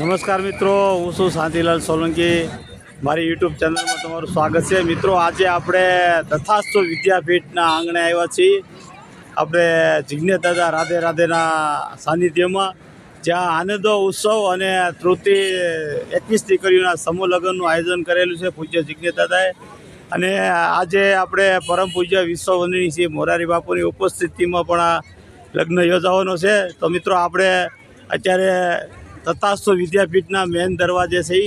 નમસ્કાર મિત્રો, હું છું શાંતિલાલ સોલંકી. મારી યુટ્યુબ ચેનલમાં તમારું સ્વાગત છે. મિત્રો, આજે આપણે તથાસ્તુ વિદ્યાપીઠના આંગણે આવ્યા છીએ. આપણે જિજ્ઞેશ દાદા રાધે રાધેના સાનિધ્યમાં, જ્યાં આનંદો ઉત્સવ અને તૃતીય 21 દીકરીઓના સમૂહ લગ્નનું આયોજન કરેલું છે પૂજ્ય જિજ્ઞેશ દાદાએ. અને આજે આપણે પરમ પૂજ્ય વિશ્વવંદનીય શ્રી મોરારી બાપુની ઉપસ્થિતિમાં પણ આ લગ્ન યોજાવાનો છે. તો મિત્રો, આપણે અત્યારે તથાસ્તુ વિદ્યાપીઠના મેન દરવાજે છે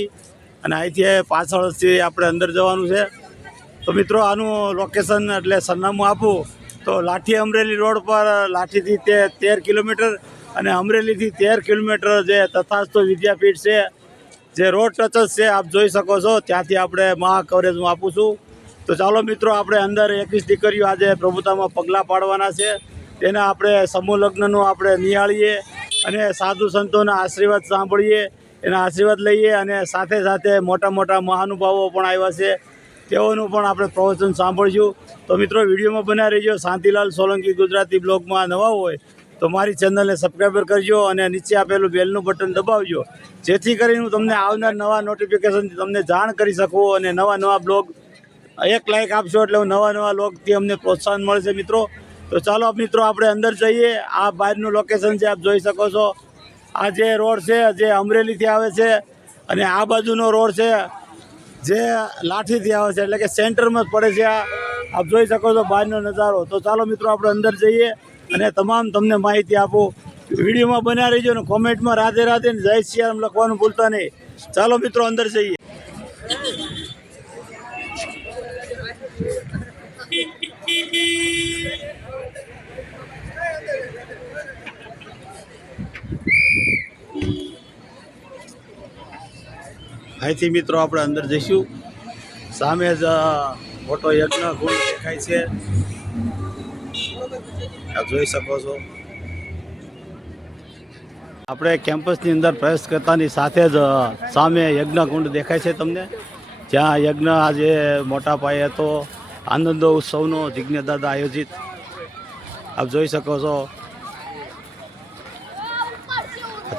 અને અહીંથી પાછળથી આપણે અંદર જવાનું છે. તો મિત્રો, આનું લોકેશન એટલે સરનામું આપું તો લાઠી અમરેલી રોડ પર લાઠીથી 13 કિલોમીટર અને અમરેલીથી 13 કિલોમીટર જે તથાસ્તુ વિદ્યાપીઠ છે, જે રોડ ટચ જ છે, આપ જોઈ શકો છો. ત્યાંથી આપણે મહા કવરેજમાં આપું છું. તો ચાલો મિત્રો, આપણે અંદર 21 દીકરીઓ આજે પ્રભુતામાં પગલાં પાડવાના છે, તેના આપણે સમૂહ લગ્નનું આપણે નિહાળીએ અને સાધુ સંતોના આશીર્વાદ સાંભળીએ, એના આશીર્વાદ લઈએ. અને સાથે સાથે મોટા મોટા મહાનુભાવો પણ આવ્યા છે, તેઓનું પણ આપણે પ્રવચન સાંભળીશું. તો મિત્રો, વિડીયોમાં બના રહીજો. શાંતિલાલ સોલંકી ગુજરાતી બ્લોગમાં નવા હોય તો મારી ચેનલને સબસ્ક્રાઈબર કરજો અને નીચે આપેલું બેલનું બટન દબાવજો, જેથી કરીને હું તમને આવનાર નવા નોટિફિકેશન તમને જાણ કરી શકું. અને નવા બ્લોગ એક લાઇક આપશો એટલે હું નવા બ્લોગથી અમને પ્રોત્સાહન મળશે મિત્રો. તો ચાલો મિત્રો, આપણે અંદર જઈએ. આ બહારનું લોકેશન છે, આપ જોઈ શકો છો. આ જે રોડ છે જે અમરેલીથી આવે છે અને આ બાજુનો રોડ છે જે લાઠીથી આવે છે, એટલે કે સેન્ટરમાં જ પડે છે. આપ જોઈ શકો છો બહારનો નજારો. તો ચાલો મિત્રો, આપણે અંદર જઈએ અને તમામ તમને માહિતી આપું. વિડીયોમાં બન્યા રહીજો ને કોમેન્ટમાં રાધે રાધે ને જય સિયારામ લખવાનું ભૂલતા નહીં. ચાલો મિત્રો, અંદર જઈએ. અહીંથી મિત્રો આપણે અંદર જઈશું. સામે જ મોટો યજ્ઞ કુંડ દેખાય છે, આપ જોઈ શકો છો. આપણે કેમ્પસની અંદર પ્રવેશ કરતાની સાથે જ સામે યજ્ઞ કુંડ દેખાય છે તમને, જ્યાં યજ્ઞ આજે મોટા પાયે હતો. આનંદો ઉત્સવનો જિજ્ઞેશ દાદા આયોજિત આપ જોઈ શકો છો.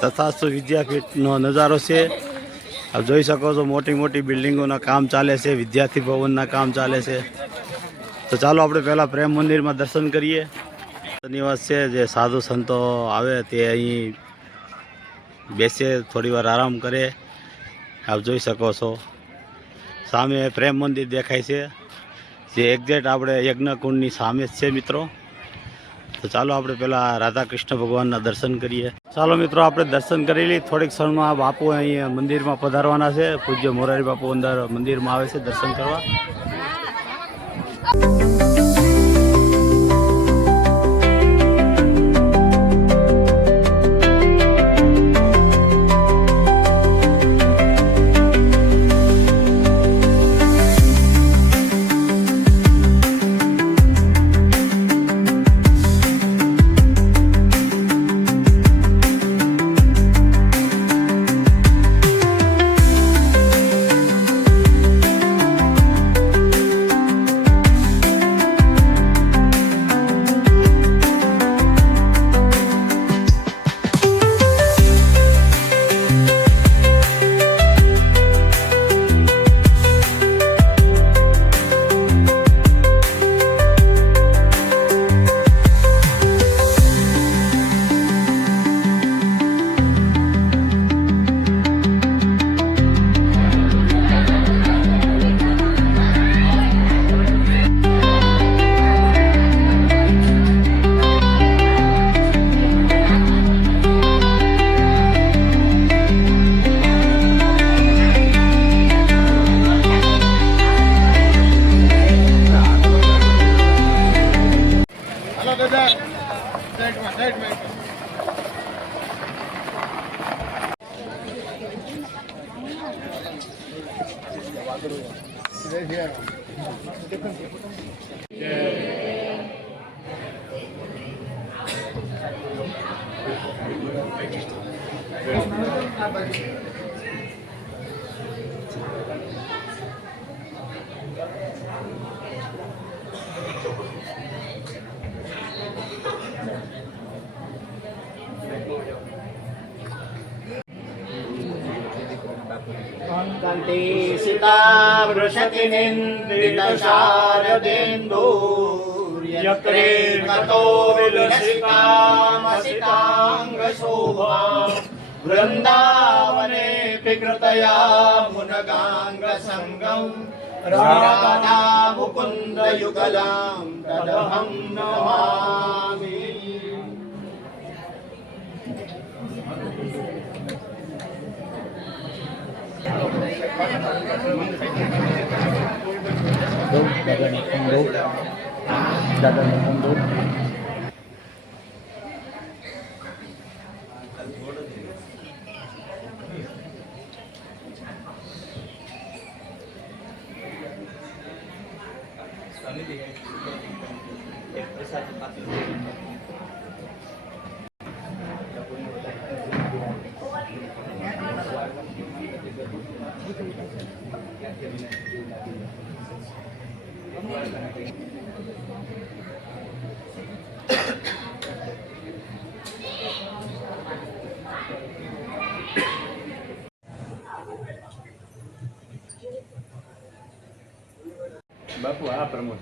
તથાસ્તુ વિદ્યાપીઠનો નજારો છે, આપ જોઈ શકો છો. મોટી બિલ્ડિંગોના કામ ચાલે છે, વિદ્યાર્થી ભવનના કામ ચાલે છે. તો ચાલો આપણે પહેલાં પ્રેમ મંદિરમાં દર્શન કરીએ. નિવાસ છે, જે સાધુ સંતો આવે તે અહીં બેસે, થોડીવાર આરામ કરે. આપ જોઈ શકો છો. સામે પ્રેમ મંદિર દેખાય છે, જે એક્ઝેક્ટ આપણે યજ્ઞકુંડની સામે જ છે મિત્રો. તો ચાલો આપણે પહેલાં રાધા કૃષ્ણ ભગવાનના દર્શન કરીએ. ચાલો મિત્રો, આપણે દર્શન કરી લઈએ. થોડીક ક્ષણમાં બાપુ અહીં મંદિરમાં પધારવાના છે. પૂજ્ય મોરારી બાપુ અંદર મંદિરમાં આવે છે દર્શન કરવા. कान्ति सीता वृषतिनिन्दितशारदेन्दूर्यत्रे गतो विलसितामसिताङ्गशोभा वृन्दावने विकृतया मुनगाङ्गसङ्गम् राधा मुकुन्द युगलां तदहं नमामि। બાપુ આ પ્રમોદ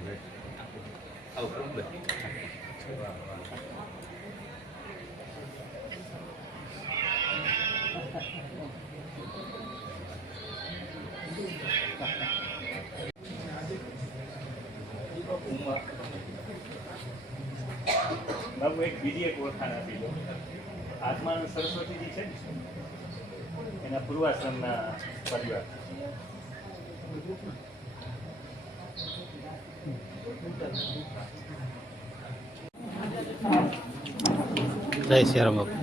બાપુ એક બીજી એક ઓળખાણ આપી દો. આત્માનંદ સરસ્વતીજી છે ને એના પૂર્વાશ્રમના પરિવાર. જય શ્રી રામ બાપુ.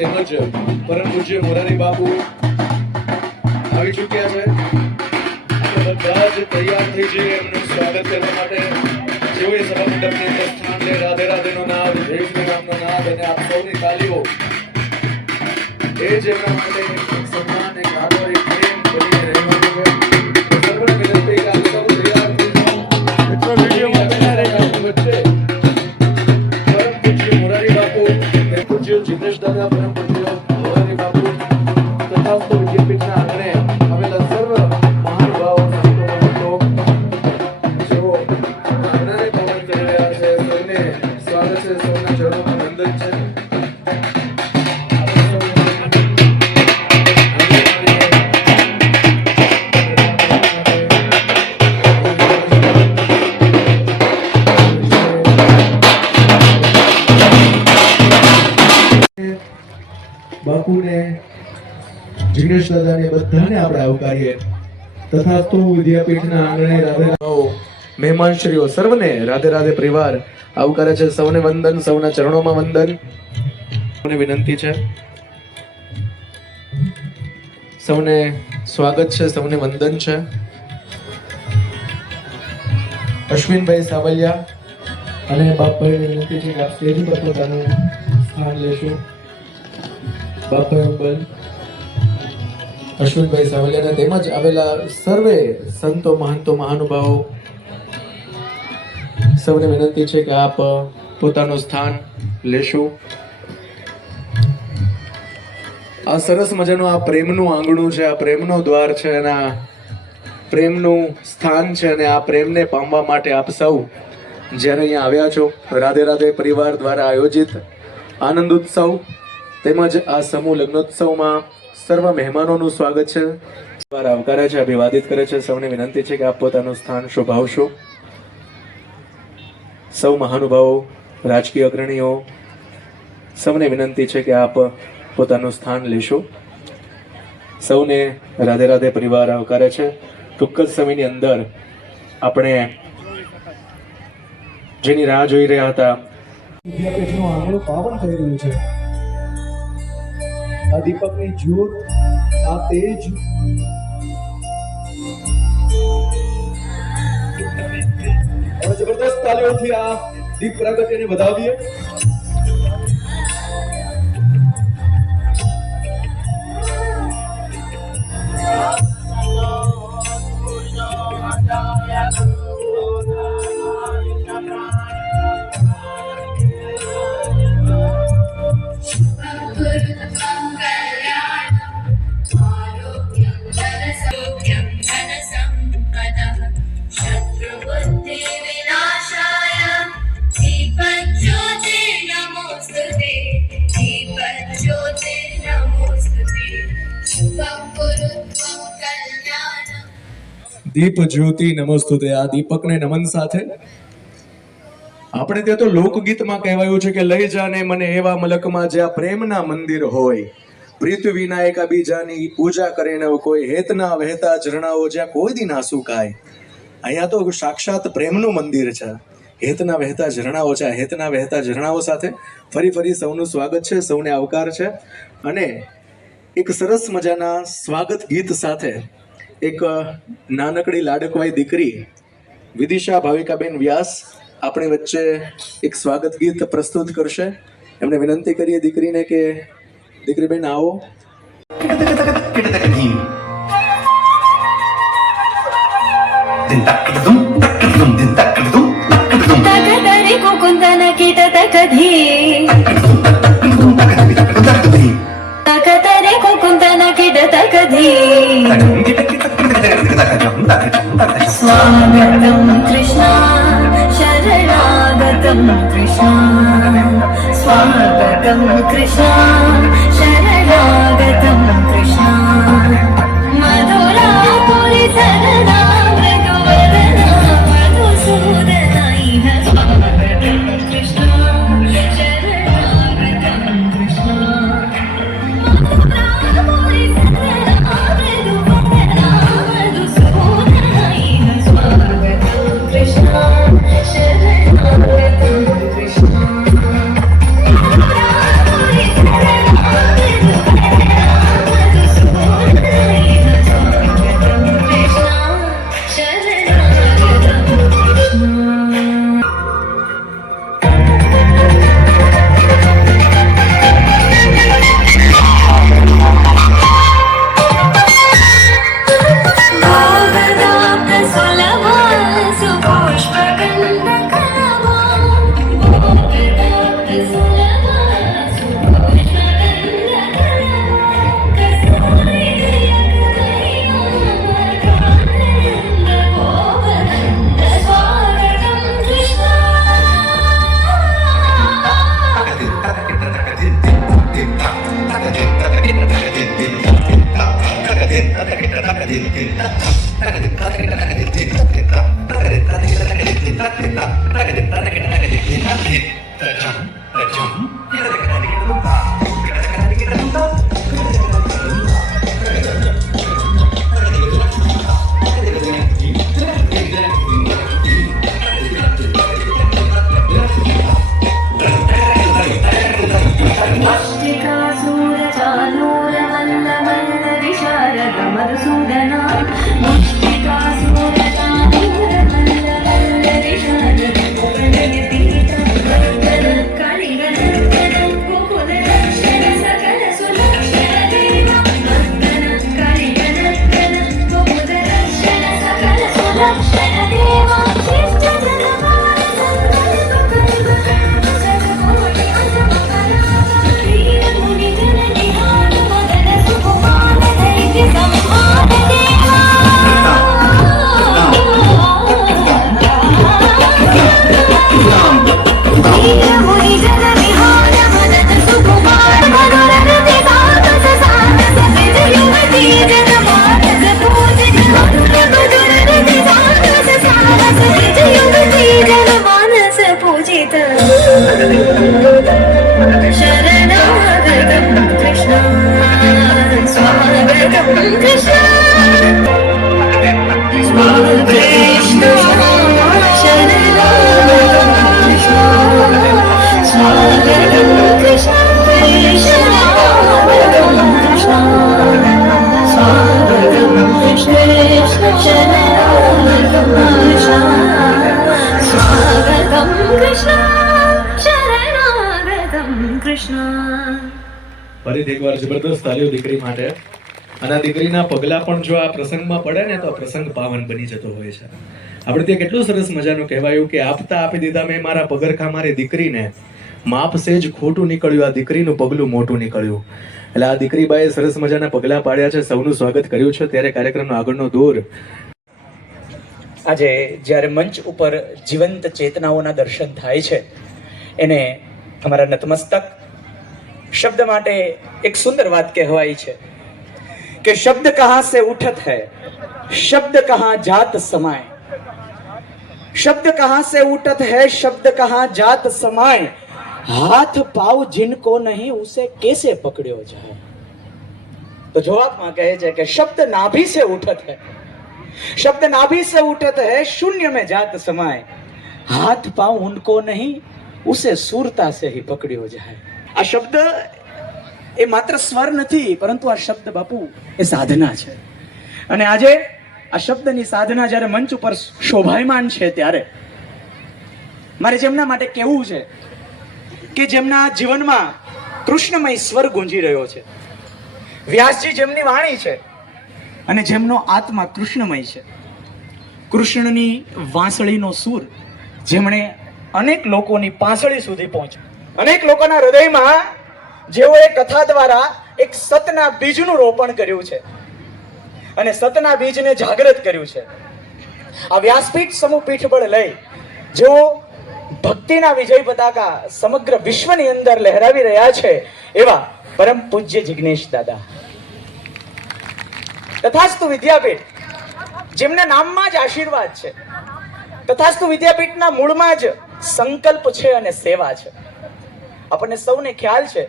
તેમજ પરમ પૂજ્ય મોરારી બાપુ આવી ચૂક્યા છે. આપણે બધા જ તૈયાર થઈ જઈએ એમનું સ્વાગત કરવા માટે. જેઓએ સભા મંડપની અંદર સ્થાન લે, રાધે રાધેનો નાદ, જય શ્રી રામનો નાદ અને આપ સૌની તાલીઓ એ જ એમના માટે એક સન્માન, એક આદર, એક પ્રેમ બનીને રહેવાનું છે. સર્વને વિનંતી કે આપ સૌ તૈયાર થઈ જાઓ. વિડીયોમાં બન્યા રહે આપણી વચ્ચે પરમ પૂજ્ય મોરારી બાપુ, પૂજ્ય જિગ્નેશ દાદા, પરમ પૂજ્ય મોરારી બાપુ તથા વિદ્યાપીઠના આંગણે આવેલા સર્વ મહાનુભાવો, સંતો, જેઓ આંગણાને પાવન કરી રહ્યા છે, સૌને સ્વાગત છે, સૌના ચરણોમાં વંદન છે. બાપુને, જિગ્નેશ દાદાને બધાને આપણે આવકારીએ. તથા તો વિદ્યાપીઠના આંગણે રાધે મહેમાનશ્રીઓ સર્વને રાધે રાધે પરિવાર આવકારે છે. સૌને વંદન, સૌના ચરણોમાં વંદન. સૌને વિનંતી છે, સૌને સ્વાગત છે, સૌને વંદન છે. અશ્વિનભાઈ સાવલિયા અને બાપભાઈને વિનંતી છે કે આપ સ્ટેજ પર પોતાનું સ્થાન લેશો. બાપભાઈ અંબલ, અશ્વિનભાઈ સાવલિયાને તેમજ આવેલા સર્વે સંતો, મહંતો, મહાનુભાવો સૌને વિનંતી છે કે આપ પોતાનું સ્થાન લેશો. આ સરસ મજાનું આ પ્રેમનું આંગણું છે, આ પ્રેમનો દ્વાર છે અને આ પ્રેમનું સ્થાન છે. અને આ પ્રેમને પામવા માટે આપ સૌ જ્યારે અહીંયા આવ્યા છો, રાધે રાધે પરિવાર દ્વારા આયોજિત આનંદ ઉત્સવ તેમજ આ સમૂહ લગ્નોત્સવમાં સર્વ મહેમાનોનું સ્વાગત છે, આવકારે છે, અભિવાદિત કરે છે. સૌને વિનંતી છે કે આપ પોતાનું સ્થાન શોભાવશો. સૌ મહાનુભાવો, રાજકીય અગ્રણીઓ, સૌને વિનંતી છે કે આપ પોતાનું સ્થાન લેશો. સૌને રાધે રાધે પરિવાર આવકારે છે. ટૂંક જ સમયની અંદર આપણે જેની રાહ જોઈ રહ્યા હતા, વિદ્યાપીઠનું આંગણું પાવન થઈ રહ્યું છે. આ દીપકની જ્યોત, આ તેજ, જબરદસ્ત તાલીઓથી આ દીપ પ્રાગટ્યને વધાવીએ. દીપ જ્યોતિ નમસ્તુતે. આ દીપકને નમન સાથે આપણે ત્યાં તો લોકગીતમાં કહેવાયું છે કે લઈ જાને મને એવા મલકમાં જ્યાં પ્રેમના મંદિર હોય, પૃથ્વી વિનાયક બીજાની પૂજા કરે ન કોઈ, હેતના વહેતા ઝરણાઓ જ્યાં કોઈ દી ના સુકાય. અહીંયા તો સાક્ષાત પ્રેમનું મંદિર છે. હેતના વહેતા ઝરણાઓ છે. હેતના વહેતા ઝરણાઓ સાથે ફરી સૌનું સ્વાગત છે, સૌને આવકાર છે. અને એક સરસ મજાના સ્વાગત ગીત સાથે એક નાનકડી લાડકવાઈ દીકરી વિદિશા ભાવિકાબેન વ્યાસ આપણી વચ્ચે એક સ્વાગત ગીત પ્રસ્તુત કરશે. એમને વિનંતી કરીએ દીકરીને કે દીકરીબેન આવો. ತಕದರೆ ಕುಕುಂದನ ಕೀಟ ತಕಧಿ ತಕದರೆ ಕುಕುಂದನ ಕೀಟ ತಕಧಿ ಸ್ವಾಗತಂ ಕೃಷ್ಣ ಶರಣಾಗತಂ ಕೃಷ್ಣ ಸ್ವಾಗತಂ ಕೃಷ್ಣ ಶರಣಾಗತಂ ಕೃಷ್ಣ ಮಧುರಾಪುರಿ ಸದನಾ ಮೃದುವದನ ಮಧುಸೂದನ ಇಹ ಸ್ವಾಗತಂ ಕೃಷ್ಣ ಶರಣಾಗತಂ ಕೃಷ್ಣ ಮಧುರಾಪುರಿ ಸದನಾ ಮೃದುವದನ ಮಧುಸೂದನ ಇಹ ಸ್ವಾಗತಂ ಕೃಷ್ಣ ಶರಣಾಗತಂ ಕೃಷ್ಣ ಮಧುರಾಪುರಿ ಸದನಾ ಮೃದುವದನ ಮಧುಸೂದನ ಇಹ ಸ್ವಾಗತಂ ಕೃಷ್ಣ ಶರಣಾಗತಂ ಕೃಷ್ಣ ಭಾಗದಾಪ್ತ ಸುಲಭ ಸುಪುಷ್ಪಗಂಧಕಲಭ ಭಾಗದಾಪ್ತ ಸುಲಭ ಸುಪುಷ್ಪಗಂಧಕಲಭ ಕಸ್ತೂರಿದಯಕದೈವಾಮಕಾನಂದ ಗೋವನಂದ ಸ್ವಾಗತಂ ಕೃಷ್ಣ ಮಧುಸೂದನ पूजित शरणागतं कृष्ण स्वागतं कृष्ण कृष्ण शरणागतं कृष्ण स्वागतं कृष्ण शरणागतं कृष्ण स्वागतं कृष्ण शरणागतं कृष्ण स्वागतं कृष्ण शरणागतं कृष्ण. ફરીથી એકવાર જબરદસ્ત તાલીઓ દીકરી માટે. અને આ દીકરીના પગલા પણ જો આ પ્રસંગમાં પડે ને તો આ પ્રસંગ પાવન બની જતો હોય છે. આપણે ત્યાં કેટલું સરસ મજાનું કહેવાયું કે આપતા આપી દીધા મેં મારા પગરખા મારી દીકરીને, માપ સેજ ખોટું નીકળ્યું, આ દીકરીનું પગલું મોટું નીકળ્યું. એટલે આ દીકરીબાએ સરસ મજાના પગલા પાડ્યા છે, સૌનું સ્વાગત કર્યું છે. ત્યારે કાર્યક્રમનો આગળનો દોર આજે જ્યારે મંચ ઉપર જીવંત ચેતનાઓના દર્શન થાય છે એને અમારા નતમસ્તક શબ્દ માટે એક સુંદર વાત કહેવાય છે कि शब्द कहां से उठत है, शब्द कहां जात समाए, शब्द कहां से उठत है, शब्द कहां जात समाए, हाथ पाव जिनको नहीं उसे कैसे पकड़્યો જાય। तो જવાબમાં કહે છે કે શબ્દ નાભી से उठत है, शब्द नाभि से उठत है, शून्य में जात समाए, हाथ पांव उनको नहीं उसे सूरता से ही पकड़્યો જાય। આ શબ્દ એ માત્ર સ્વર નથી, પરંતુ આ શબ્દ બાપુ એ સાધના છે। અને આજે આ શબ્દની સાધના જ્યારે મંચ ઉપર શોભાયમાન છે ત્યારે મારે જેમના માટે કહેવું છે કે જેમના જીવનમાં કૃષ્ણમય સ્વર ગુંજી રહ્યો છે, વ્યાસજી જેમની વાણી છે અને જેમનો આત્મા કૃષ્ણમય છે, કૃષ્ણની વાંસળીનો સૂર જેમણે અનેક લોકોની પાંસળી સુધી પહોંચ્યો, અનેક લોકોના હૃદયમાં જેઓએ કથા દ્વારા એક સતના બીજનું રોપણ કર્યું છે અને સતના બીજને જાગૃત કર્યું છે। આ વ્યાસપીઠ સમૂહ પીઠબળ લઈ જેઓ ભક્તિના વિજય પતાકા સમગ્ર વિશ્વની અંદર લહેરાવી રહ્યા છે એવા પરમ પૂજ્ય જિગ્નેશ દાદા, તથાસ્તુ વિદ્યાપીઠ જેમના નામમાં જ આશીર્વાદ છે, તથાસ્તુ વિદ્યાપીઠના મૂળમાં જ સંકલ્પ છે અને સેવા છે। આપણને સૌને ખ્યાલ છે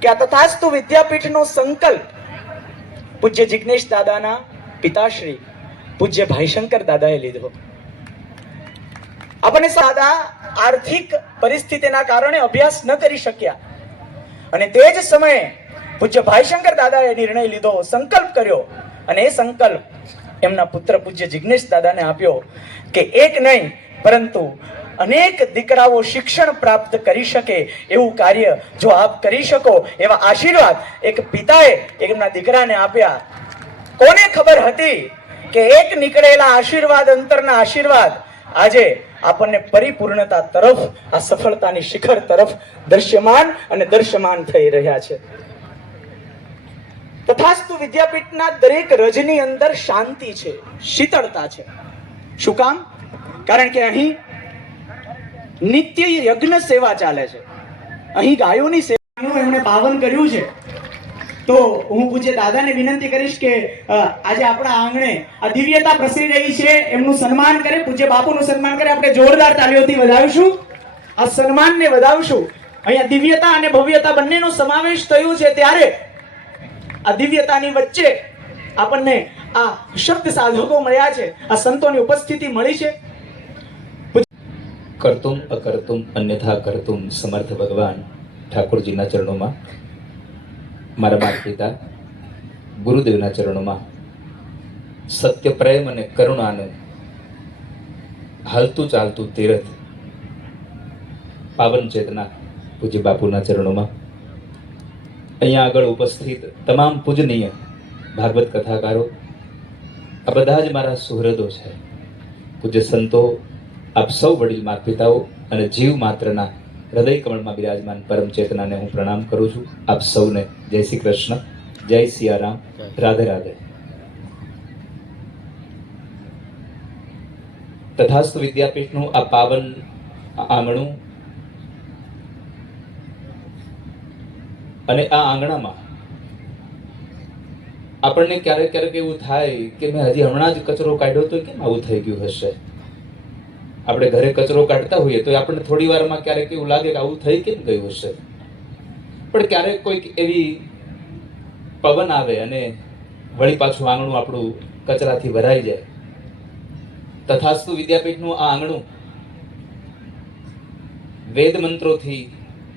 કે આ તથાસ્તુ વિદ્યાપીઠનો સંકલ્પ પૂજ્ય જિગ્નેશ દાદાના પિતાશ્રી પૂજ્ય ભાઈશંકર દાદાએ લીધો। આપણને દાદા આર્થિક પરિસ્થિતિના કારણે અભ્યાસ ન કરી શક્યા અને તે જ સમયે પૂજ્ય ભાઈશંકર દાદાએ નિર્ણય લીધો, સંકલ્પ કર્યો અને એ સંકલ્પ એમના પુત્ર પૂજ્ય જિગ્નેશ દાદાને આપ્યો કે એક નહીં પરંતુ અનેક દીકરાઓ શિક્ષણ પ્રાપ્ત કરી શકે એવું કાર્ય જો આપ કરી શકો એવા આશીર્વાદ એક પિતાએ એમના દીકરાને આપ્યા। કોને ખબર હતી કે એક નીકળેલા આશીર્વાદ અંતરના આશીર્વાદ આજે આપણને પરિપૂર્ણતા તરફ, આ સફળતાની શિખર તરફ દૃશ્યમાન અને દર્શમાન થઈ રહ્યા છે। તથાસ્તુ વિદ્યાપીઠના દરેક રજની અંદર શાંતિ છે, શીતળતા છે। શું કામ? કારણ કે અહીં નિત્ય યજ્ઞ સેવા ચાલે છે, અહીં ગાયોની સેવાનું એમણે પાવન કર્યું છે। તો હું પૂજ્ય દાદાને વિનંતી કરીશ કે આજે આપણા આંગણે આ દિવ્યતા પ્રસરી રહી છે એમનું સન્માન કરે, પૂજ્ય બાપુનું સન્માન કરે। આપણે જોરદાર તાળીઓથી વધાવીશું, આ સન્માનને વધાવશું। અહીંયા દિવ્યતા અને ભવ્યતા બંનેનો સમાવેશ થયો છે ત્યારે આ દિવ્યતાની વચ્ચે આપણને આ શબ્દ સાધકો મળ્યા છે, આ સંતોની ઉપસ્થિતિ મળી છે। કરતુમ અકર્તુમ અન્યથા કરતુમ સમર્થ ભગવાન ઠાકોરજીના ચરણોમાં, મારા માતા પિતા ગુરુદેવના ચરણોમાં સત્ય પ્રેમ અને કરુણાનું હાલતું ચાલતું તીરથ પાવન ચેતના પૂજ્ય બાપુના ચરણોમાં, અહીંયા આગળ ઉપસ્થિત તમામ પૂજનીય ભાગવત કથાકારો, આ બધા જ મારા સુહૃદો છે, પૂજ્ય સંતો, આપ સૌ વડીલ માતા પિતાઓ અને જીવ માત્રના હૃદય કમળમાં બિરાજમાન પરમ ચેતનાને હું પ્રણામ કરું છું। આપ સૌને જય શ્રી કૃષ્ણ, જય સિયારામ, રાધે રાધે। તથાસ્તુ વિદ્યાપીઠનું આ પાવન આંગણું અને આ આંગણામાં આપણને ક્યારેક ક્યારેક એવું થાય કે મેં હજી હમણાં જ કચરો કાઢ્યો તો કેમ આવું થઈ ગયું હશે। આપણે ઘરે કચરો કાઢતા હોઈએ તો આપણને થોડી વારમાં ક્યારેક એવું લાગે કે આવું થઈ કેમ ગયું હશે, પણ ક્યારેક કોઈક એવી પવન આવે અને વળી પાછું આંગણું આપણું કચરાથી ભરાઈ જાય। તથાસ્તુ વિદ્યાપીઠનું આ આંગણું વેદ મંત્રોથી,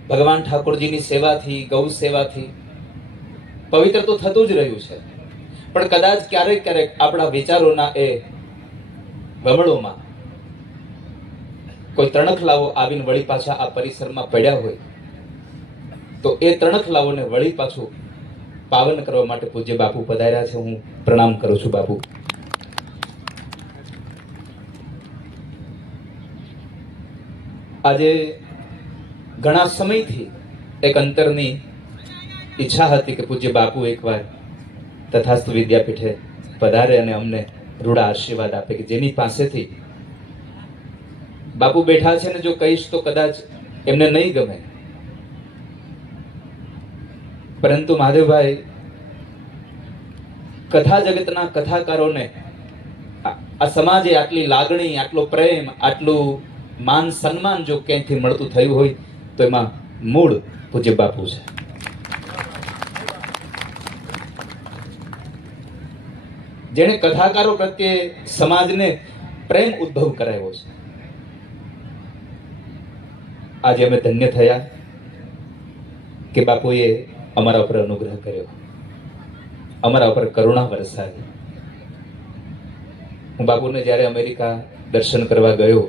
ભગવાન ઠાકોરજીની સેવાથી, ગૌ સેવાથી પવિત્ર તો થતું જ રહ્યું છે, પણ કદાચ ક્યારેક ક્યારેક આપણા વિચારોના એ વમળોમાં કોઈ તણખલાઓ આવીને વળી પાછા આ પરિસરમાં પડ્યા હોય તો એ તણખલાઓને વળી પાછું પાવન કરવા માટે પૂજ્ય બાપુ પધાર્યા છે। હું પ્રણામ કરું છું બાપુ। આજે ઘણા સમયથી એક અંતરની ઈચ્છા હતી કે પૂજ્ય બાપુ એકવાર તથાસ્તુ વિદ્યાપીઠે પધારે અને અમને રૂડા આશીર્વાદ આપે કે જેની પાસેથી બાપુ બેઠા છે ને જો કહીશ તો કદાચ એમને નહીં ગમે, પરંતુ મહાદેવભાઈ કથા જગતના કથાકારોને આ સમાજે આટલી લાગણી, આટલો પ્રેમ, આટલું માન સન્માન જો ક્યાંયથી મળતું થયું હોય તો એમાં મૂળ પૂજ્ય બાપુ છે. જેણે કથાકારો પ્રત્યે સમાજને પ્રેમ ઉદ્ભવ કરાવ્યો છે. આજે અમે ધન્ય થયા કે બાપુએ અમારા ઉપર અનુગ્રહ કર્યો, અમારા ઉપર કરુણા વરસાવી. હું બાપુને જ્યારે અમેરિકા દર્શન કરવા ગયો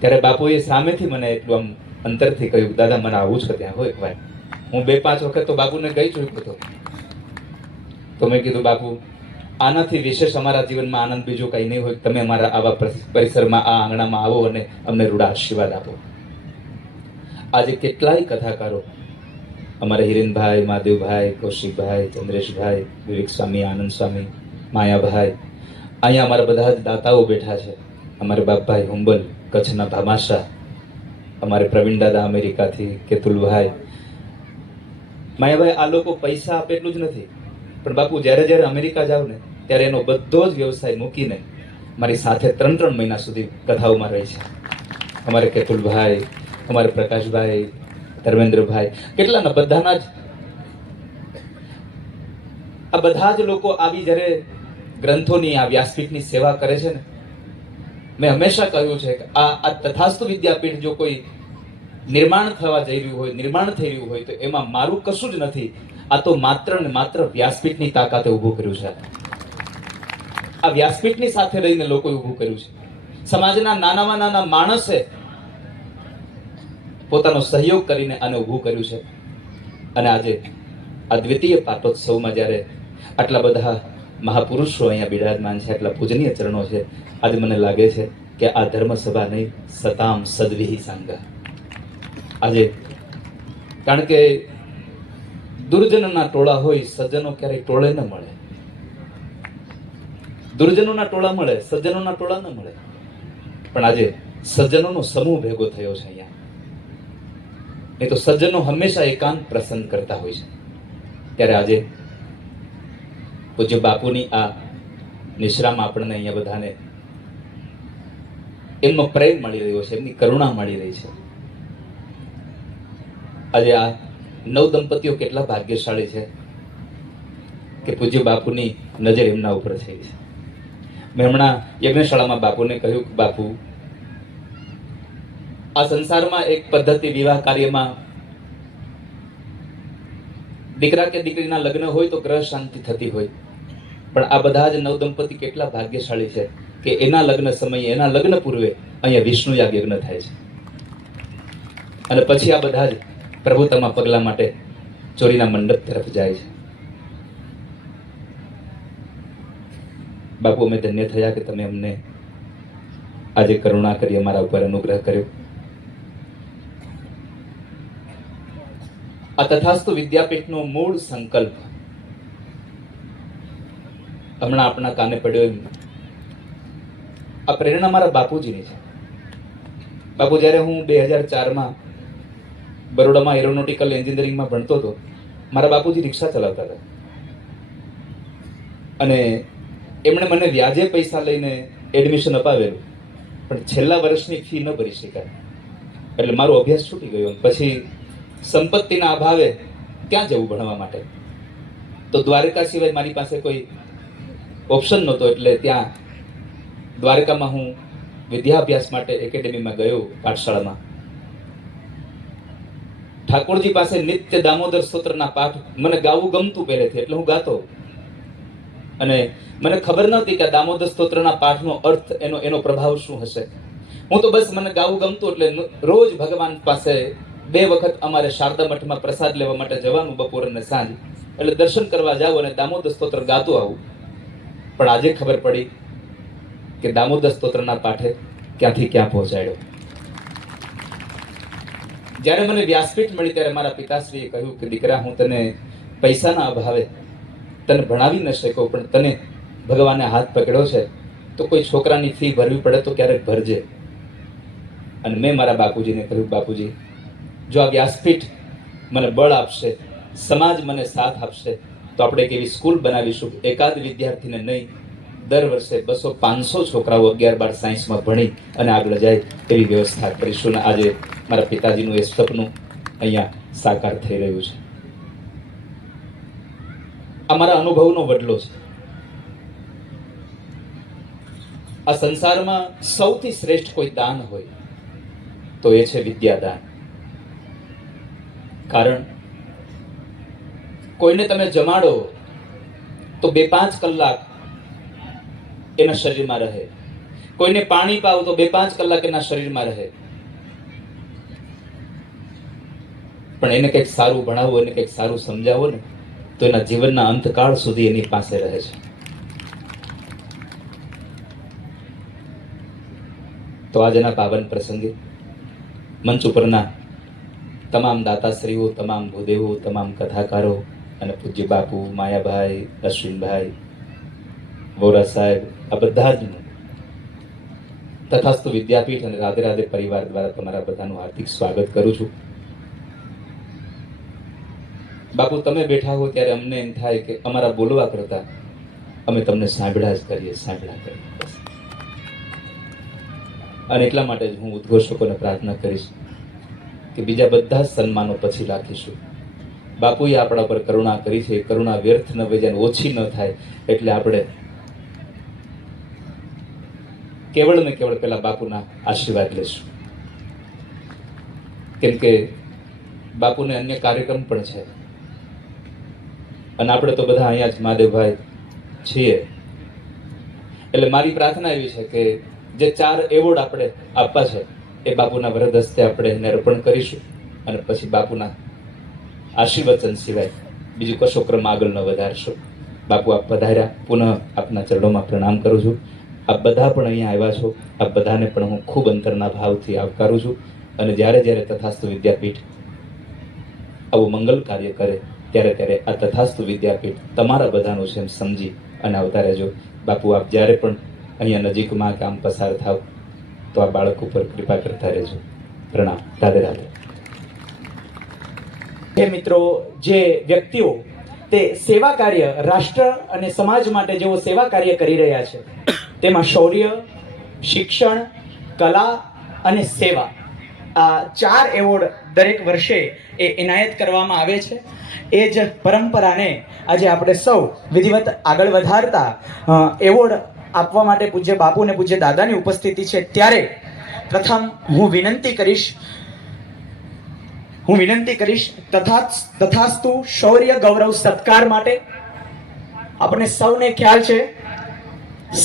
ત્યારે બાપુએ સામેથી મને એટલું આમ અંતરથી કહ્યું, દાદા મને આવું છે ત્યાં હોય એકવાર. હું 2-5 વખત તો બાપુને ગઈ ચૂક્યો હતો. તો મેં કીધું, બાપુ આનાથી વિશેષ અમારા જીવનમાં આનંદ બીજો કંઈ નહીં હોય. તમે અમારા આવા પરિસરમાં, આ આંગણામાં આવો અને અમને રૂડા આશીર્વાદ આપો. આજે કેટલાય કથાકારો, અમારા હિરેનભાઈ, મહાદેવભાઈ, કૌશિકભાઈ, ચંદ્રેશભાઈ, વિવેક સ્વામી, આનંદ સ્વામી, માયાભાઈ, અહીંયા અમારા બધા જ દાતાઓ બેઠા છે. અમારે બાપભાઈ હુંબલ કચ્છના ભામાશા, અમારે પ્રવીણ દાદા અમેરિકાથી, કેતુલભાઈ, માયાભાઈ, આ લોકો પૈસા આપે એટલું જ નથી, પણ બાપુ જ્યારે જ્યારે અમેરિકા જાવ ને ત્યારે એનો બધો જ વ્યવસાય મૂકીને મારી સાથે 3-3 મહિના સુધી કથાઓમાં રહે છે. અમારે કેતુલભાઈ, અમારે પ્રકાશભાઈ, ધર્મેન્દ્રભાઈ, કેટલાના બધાના જ આ બધા જ લોકો આવી જ્યારે ગ્રંથોની, આ વ્યાસપીઠની સેવા કરે છે ને, મેં હંમેશા કહ્યું છે કે આ તથાસ્તુ વિદ્યાપીઠ જો કોઈ નિર્માણ થવા જઈ રહ્યું હોય, નિર્માણ થઈ રહ્યું હોય, તો એમાં મારું કશું જ નથી. આ તો માત્ર ને માત્ર વ્યાસપીઠની તાકાતે ઊભું કર્યું છે. આ વ્યાસપીઠની સાથે રહીને લોકોએ ઊભું કર્યું છે. સમાજના નાનામાં નાના માણસે પોતાનો સહયોગ કરીને આને ઊભું કર્યું છે. અને આજે આ દ્વિતીય પાટોત્સવમાં જ્યારે આટલા બધા મહાપુરુષો અહીંયા બિરાજમાન છે, આટલા પૂજનીય ચરણો છે, આજે મને લાગે છે કે આ ધર્મસભા નહીં, સતામ સદવિહી સંઘ. આજે કારણ કે દુર્જનોના ટોળા હોય, સજ્જનો ક્યારેય ટોળે ન મળે. દુર્જનોના ટોળા મળે, સજ્જનોના ટોળા ન મળે. પણ આજે સજ્જનોનો સમૂહ ભેગો થયો છે અહીંયા. એ તો સજ્જનો હંમેશા એકાંત પસંદ કરતા હોય છે. ત્યારે આજે પૂજ્ય બાપુની આ નિશ્રામાં આપણને અહીંયા બધાને એમનો પ્રેમ મળી રહ્યો છે, એમની કરુણા મળી રહી છે. આજે આ 9 દંપતીઓ કેટલા ભાગ્યશાળી છે કે પૂજ્ય બાપુની નજર એમના ઉપર થઈ છે. મેં હમણાં યજ્ઞશાળામાં બાપુને કહ્યું કે બાપુ, આ સંસારમાં એક પદ્ધતિ વિવાહ કાર્યમાં દીકરા કે દીકરીના લગ્ન હોય તો ગ્રહ શાંતિ થતી હોય, પણ આ બધા જ 9 દંપતી કેટલા ભાગ્યશાળી છે કે એના લગ્ન સમયે, એના લગ્ન પૂર્વે અહીંયા વિષ્ણુ યાગ યજ્ઞ થાય છે. અને પછી આ બધા જ પ્રભુતામાં પગલા માટે ચોરીના મંડપ તરફ જાય છે. બાપુ, અમે ધન્ય થયા કે તમે અમને આજે કરુણા કરી, અમારા ઉપર અનુગ્રહ કર્યો. આ તથાસ્તુ વિદ્યાપીઠનો મૂળ સંકલ્પ હમણાં આપણા કાને પડ્યો એમ, આ પ્રેરણા મારા બાપુજીની છે. બાપુ, જ્યારે હું 2004માં બરોડામાં એરોનોટિકલ એન્જિનિયરિંગમાં ભણતો હતો, મારા બાપુજી રિક્ષા ચલાવતા હતા અને એમણે મને વ્યાજે પૈસા લઈને એડમિશન અપાવેલું, પણ છેલ્લા વર્ષની ફી ન ભરી શકાય એટલે મારો અભ્યાસ છૂટી ગયો. પછી સંપત્તિના અભાવે ક્યાં જવું ભણવા માટે, તો દ્વારકા સિવાય મારી પાસે કોઈ ઓપ્શન નહોતો. એટલે ત્યાં દ્વારકામાં હું વિદ્યાભ્યાસ માટે એકેડેમીમાં ગયો, પાઠશાળામાં. ઠાકોરજી પાસે નિત્ય દામોદર સ્તોત્રના પાઠ મને ગાવું ગમતું પહેલેથી, એટલે હું ગાતો. અને મને ખબર નહોતી કે દામોદર સ્તોત્રના પાઠનો અર્થ, એનો પ્રભાવ શું હશે. હું તો બસ મને ગાવું ગમતું એટલે રોજ ભગવાન પાસે 2 વખત અમારે શારદા મઠમાં પ્રસાદ લેવા માટે જવાનું, બપોર અને સાંજ. એટલે દર્શન કરવા જાવ અને દામોદર સ્તોત્ર ગાતું આવું. પણ આજે ખબર પડી કે દામોદર સ્તોત્રના પાઠે ક્યાંથી ક્યાં પહોંચાડ્યો. જ્યારે મને વ્યાસપીઠ મળી ત્યારે મારા પિતાશ્રીએ કહ્યું કે દીકરા, હું તને પૈસાના અભાવે તને ભણાવી ન શક્યો, પણ તને ભગવાને હાથ પકડ્યો છે તો કોઈ છોકરાની ફી ભરવી પડે તો ક્યારેક ભરજે. અને મેં મારા બાપુજીને કહ્યું, બાપુજી, જો આ વ્યાસપીઠ મને બળ આપશે, સમાજ મને સાથ આપશે, તો આપણે એક એવી સ્કૂલ બનાવીશું, એકાદ વિદ્યાર્થીને નહીં, દર વર્ષે 200-500 છોકરાઓ 11-12 સાયન્સમાં ભણી અને આગળ જાય એવી વ્યવસ્થા કરીશું. અને આજે મારા પિતાજીનું એ સપનું અહીંયા સાકાર થઈ રહ્યું છે. આ મારા અનુભવનો વડલો છે. આ સંસારમાં સૌથી શ્રેષ્ઠ કોઈ દાન હોય તો એ છે વિદ્યાદાન. કારણ કોઈને તમે જમાડો તો 2-5 કલાક એના શરીરમાં રહે, કોઈને પાણી પાવ તો 2-5 કલાક એના શરીરમાં રહે, પણ એને કંઈક સારું ભણાવો, એને કંઈક સારું સમજાવો ને તો એના જીવનના અંતકાળ સુધી એની પાસે રહે છે. તો આજના પાવન પ્રસંગે મંચ ઉપરના તમામ દાતાશ્રીઓ, તમામ ભૂદેવો, તમામ કથાકારો અને પૂજ્ય બાપુ, માયાભાઈ, અશ્વિનભાઈ, વોરા સાહેબ, આ બધા જ તથાસ્તુ વિદ્યાપીઠ અને રાધે રાધે પરિવાર દ્વારા તમારા બધાનું હાર્દિક સ્વાગત કરું છું. બાપુ, તમે બેઠા હો ત્યારે અમને એમ થાય કે અમારા બોલવા કરતા અમે તમને સાંભળ્યા જ કરીએ, સાંભળ્યા કરીએ. અને એટલા માટે જ હું ઉદ્ઘોષકોને પ્રાર્થના કરીશ કે બીજા બધા જ સન્માનો પછી રાખીશું. બાપુએ આપણા પર કરુણા કરી છે, કરુણા વ્યર્થ ન વહી જાય, ઓછી ન થાય, એટલે આપણે કેવળ ને કેવળ પેલા બાપુના આશીર્વાદ લેશું. કેમ કે બાપુને અન્ય કાર્યક્રમ પણ છે અને આપણે તો બધા અહીંયા જ મહાદેવભાઈ છીએ. એટલે મારી પ્રાર્થના એવી છે કે જે 4 એવોર્ડ આપણે આપવા છે એ બાપુના વરદ હસ્તે આપણે એને અર્પણ કરીશું અને પછી બાપુના આશીર્વચન સિવાય બીજું કશો ક્રમ આગળ ન વધારશું. બાપુ, આપ પધાર્યા, પુનઃ આપના ચરણોમાં પ્રણામ કરું છું. આપ બધા પણ અહીંયા આવ્યા છો, આપ બધાને પણ હું ખૂબ અંતરના ભાવથી આવકારું છું. અને જ્યારે જ્યારે તથાસ્તુ વિદ્યાપીઠ આવું મંગલ કાર્ય કરે ત્યારે આ તથાસ્તુ વિદ્યાપીઠ તમારા બધાનું છે એમ સમજી અને આવતા રહેજો. બાપુ, આપ જ્યારે પણ અહીંયા નજીકમાં કામ પસાર થાવ તો આ બાળક ઉપર કૃપા કરતા રહેજો. પ્રણામ. રાધે રાધે. જે મિત્રો, જે વ્યક્તિઓ તે સેવા કાર્ય, રાષ્ટ્ર અને સમાજ માટે જેઓ સેવા કાર્ય કરી રહ્યા છે તેમાં શૌર્ય, શિક્ષણ, કલા અને સેવા, આ 4 એવોર્ડ દરેક વર્ષે એ એનાયત કરવામાં આવે છે. એ જ પરંપરાને આજે આપણે સૌ વિધિવત આગળ વધારતા એવોર્ડ આપવા માટે પૂજ્ય બાપુ અને પૂજ્ય દાદાની ઉપસ્થિતિ છે. ત્યારે પ્રથમ હું વિનંતી કરીશ તથાસ્તુ શૌર્ય ગૌરવ સત્કાર માટે. આપણે સૌને ખ્યાલ છે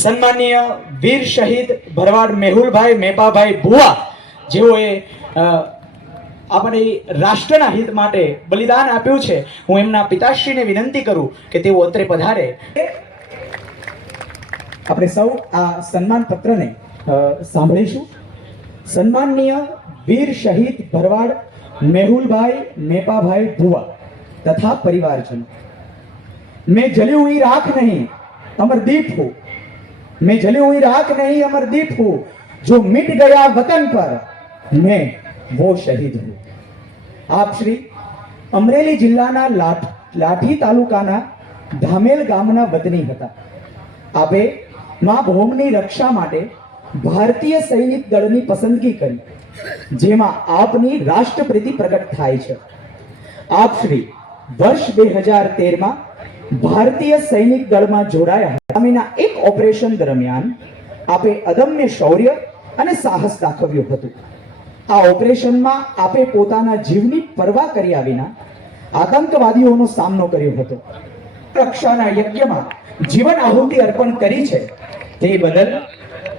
સન્માનીય વીર શહીદ ભરવાડ મેહુલભાઈ મેપાભાઈ ભુવા, જેઓએ આપણી રાષ્ટ્રના હિત માટે બલિદાન આપ્યું છે. હું એમના પિતાશ્રીને વિનંતી કરું કે તેઓ અત્રે પધારે. આપણે સૌ આ સન્માન પત્રને સાંભળીશું. સન્માનીય વીર શહીદ ભરવાડ મેહુલભાઈ મેપાભાઈ ભુવા तथा परिवारजनों, मैं जली हुई राख नहीं अमरदीप हूँ, मैं जली हुई राख नहीं अमरदीप हूँ, जो मिट गया वतन पर मैं वो शहीद हूँ. आप श्री अमरेली जिल्लाना लाठी तालुकाना धामेल गामना वतनी હતા. આપે માં ભૌમની રક્ષા માટે ભારતીય સૈનિક દળની પસંદગી કરી, જેમાં આપની રાષ્ટ્રપ્રીતિ પ્રગટ થાય છે. આપ શ્રી વર્ષ 2013માં ભારતીય સૈનિક દળમાં જોડાયા. સામેના એક ઓપરેશન દરમિયાન આપે અદમ્ય શૌર્ય અને સાહસ દાખવ્યું હતું. આ ઓપરેશનમાં આપે પોતાના જીવની પરવા કર્યા વિના આતંકવાદીઓનો સામનો કર્યો હતો. રક્ષાના યજ્ઞમાં જીવન આહુતિ અર્પણ કરી છે. તે બદલ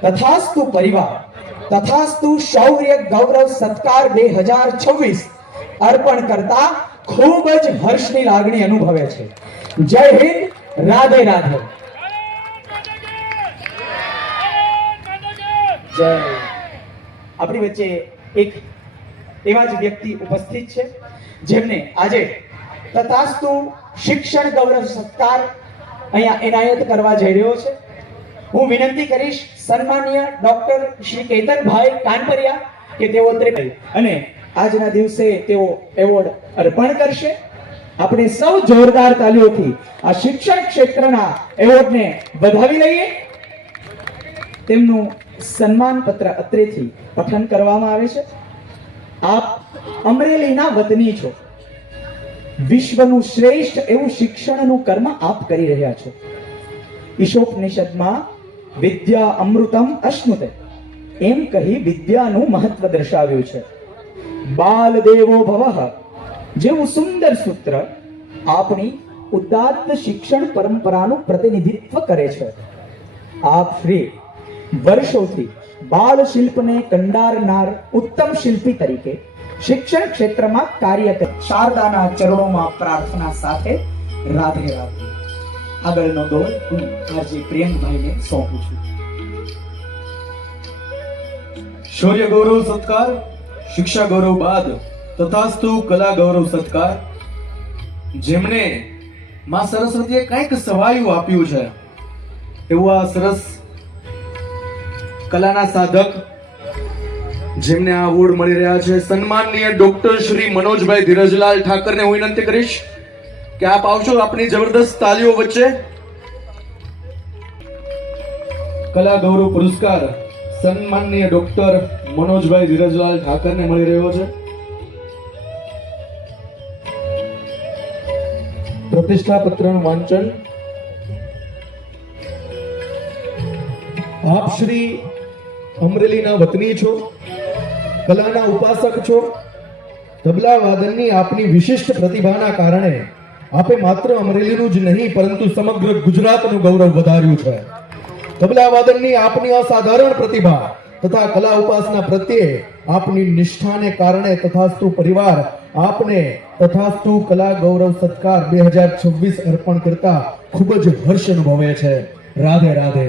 તથાસ્તુ પરિવાર, તથાસ્તુ શૌર્ય ગૌરવ સત્કાર 2026 અર્પણ કરતા ખૂબ જ હર્ષની લાગણી અનુભવે છે. જય હિન્દ, રાધે રાધે. જય. આપણી વચ્ચે એક એવા જ વ્યક્તિ ઉપસ્થિત છે જેમને આજે તથાસ્તુ શિક્ષણ ગૌરવ સત્કાર અહીંયા એનાયત કરવા જઈ રહ્યો છે. હું વિનંતી કરીશ સન્માનીય ડોક્ટર શ્રી કેતનભાઈ કાનપરિયા કે તેઓ અને આજના દિવસે તેઓ એવોર્ડ અર્પણ કરશે આપણે સૌ જોરદાર તાલીઓથી આ શિક્ષણ ક્ષેત્રના એવોર્ડને વધાવી લઈએ. તેમનું સન્માન પત્ર અત્રેથી પઠન કરવામાં આવે છે. આપ અમરેલીના વતની છો. વિશ્વનું શ્રેષ્ઠ એવું શિક્ષણનું કર્મ આપ કરી રહ્યા છો. ઈશોપનિષદમાં વિદ્યા અમૃતમ અશ્નુતે એમ કહી વિદ્યાનું મહત્વ દર્શાવ્યું છે. બાલ દેવો ભવઃ જેવું સુંદર સૂત્ર આપણી ઉદાત્ત શિક્ષણ પરંપરાનું પ્રતિનિધિત્વ કરે છે. આપ શ્રી વર્ષોથી બાળ શિલ્પને કંડારનાર ઉત્તમ શિલ્પી તરીકે શિક્ષણ ક્ષેત્રમાં કાર્ય કરે. શારદાના ચરણોમાં પ્રાર્થના સાથે રાધે રાધે. આગળનો દોર હું આજે પ્રિયંકભાઈને સોંપું છું. શૌર્ય ગૌરવ સત્કાર, શિક્ષા ગૌરવ બાદ તથાસ્તુ કલા ગૌરવ સત્કાર. જેમને માં સરસ્વતીએ કંઈક સવાયું આપ્યું છે એવું આ સરસ કલાના સાધક જેમને આ એવોર્ડ મળી રહ્યા છે, સન્માનનીય ડોક્ટર શ્રી મનોજભાઈ ધીરજલાલ ઠાકરને હું વિનંતી કરીશ કે આપ આવશો આપની જબરદસ્ત તાલીઓ વચ્ચે. કલા ગૌરવ પુરસ્કાર સન્માનનીય ડોક્ટર મનોજભાઈ ધીરજલાલ ઠાકરને મળી રહ્યો છે. પ્રતિષ્ઠા પત્રનું વાંચન આપ શ્રી અમરેલીના વતની છો, કલાના ઉપાસક છો. તબલા વાદનની આપની વિશિષ્ટ પ્રતિભાના કારણે આપે માત્ર અમરેલીનું જ નહીં પરંતુ સમગ્ર ગુજરાતનું ગૌરવ વધાર્યું છે. તબલા વાદનની આપની અસાધારણ પ્રતિભા તથા કલા ઉપાસના પ્રત્યે આપની નિષ્ઠાને કારણે તથાસ્તુ પરિવાર આપને તથાસ્તુ કલા ગૌરવ સત્કાર 2026 અર્પણ કરતા ખૂબ જ હર્ષ અનુભવે છે. રાધે રાધે.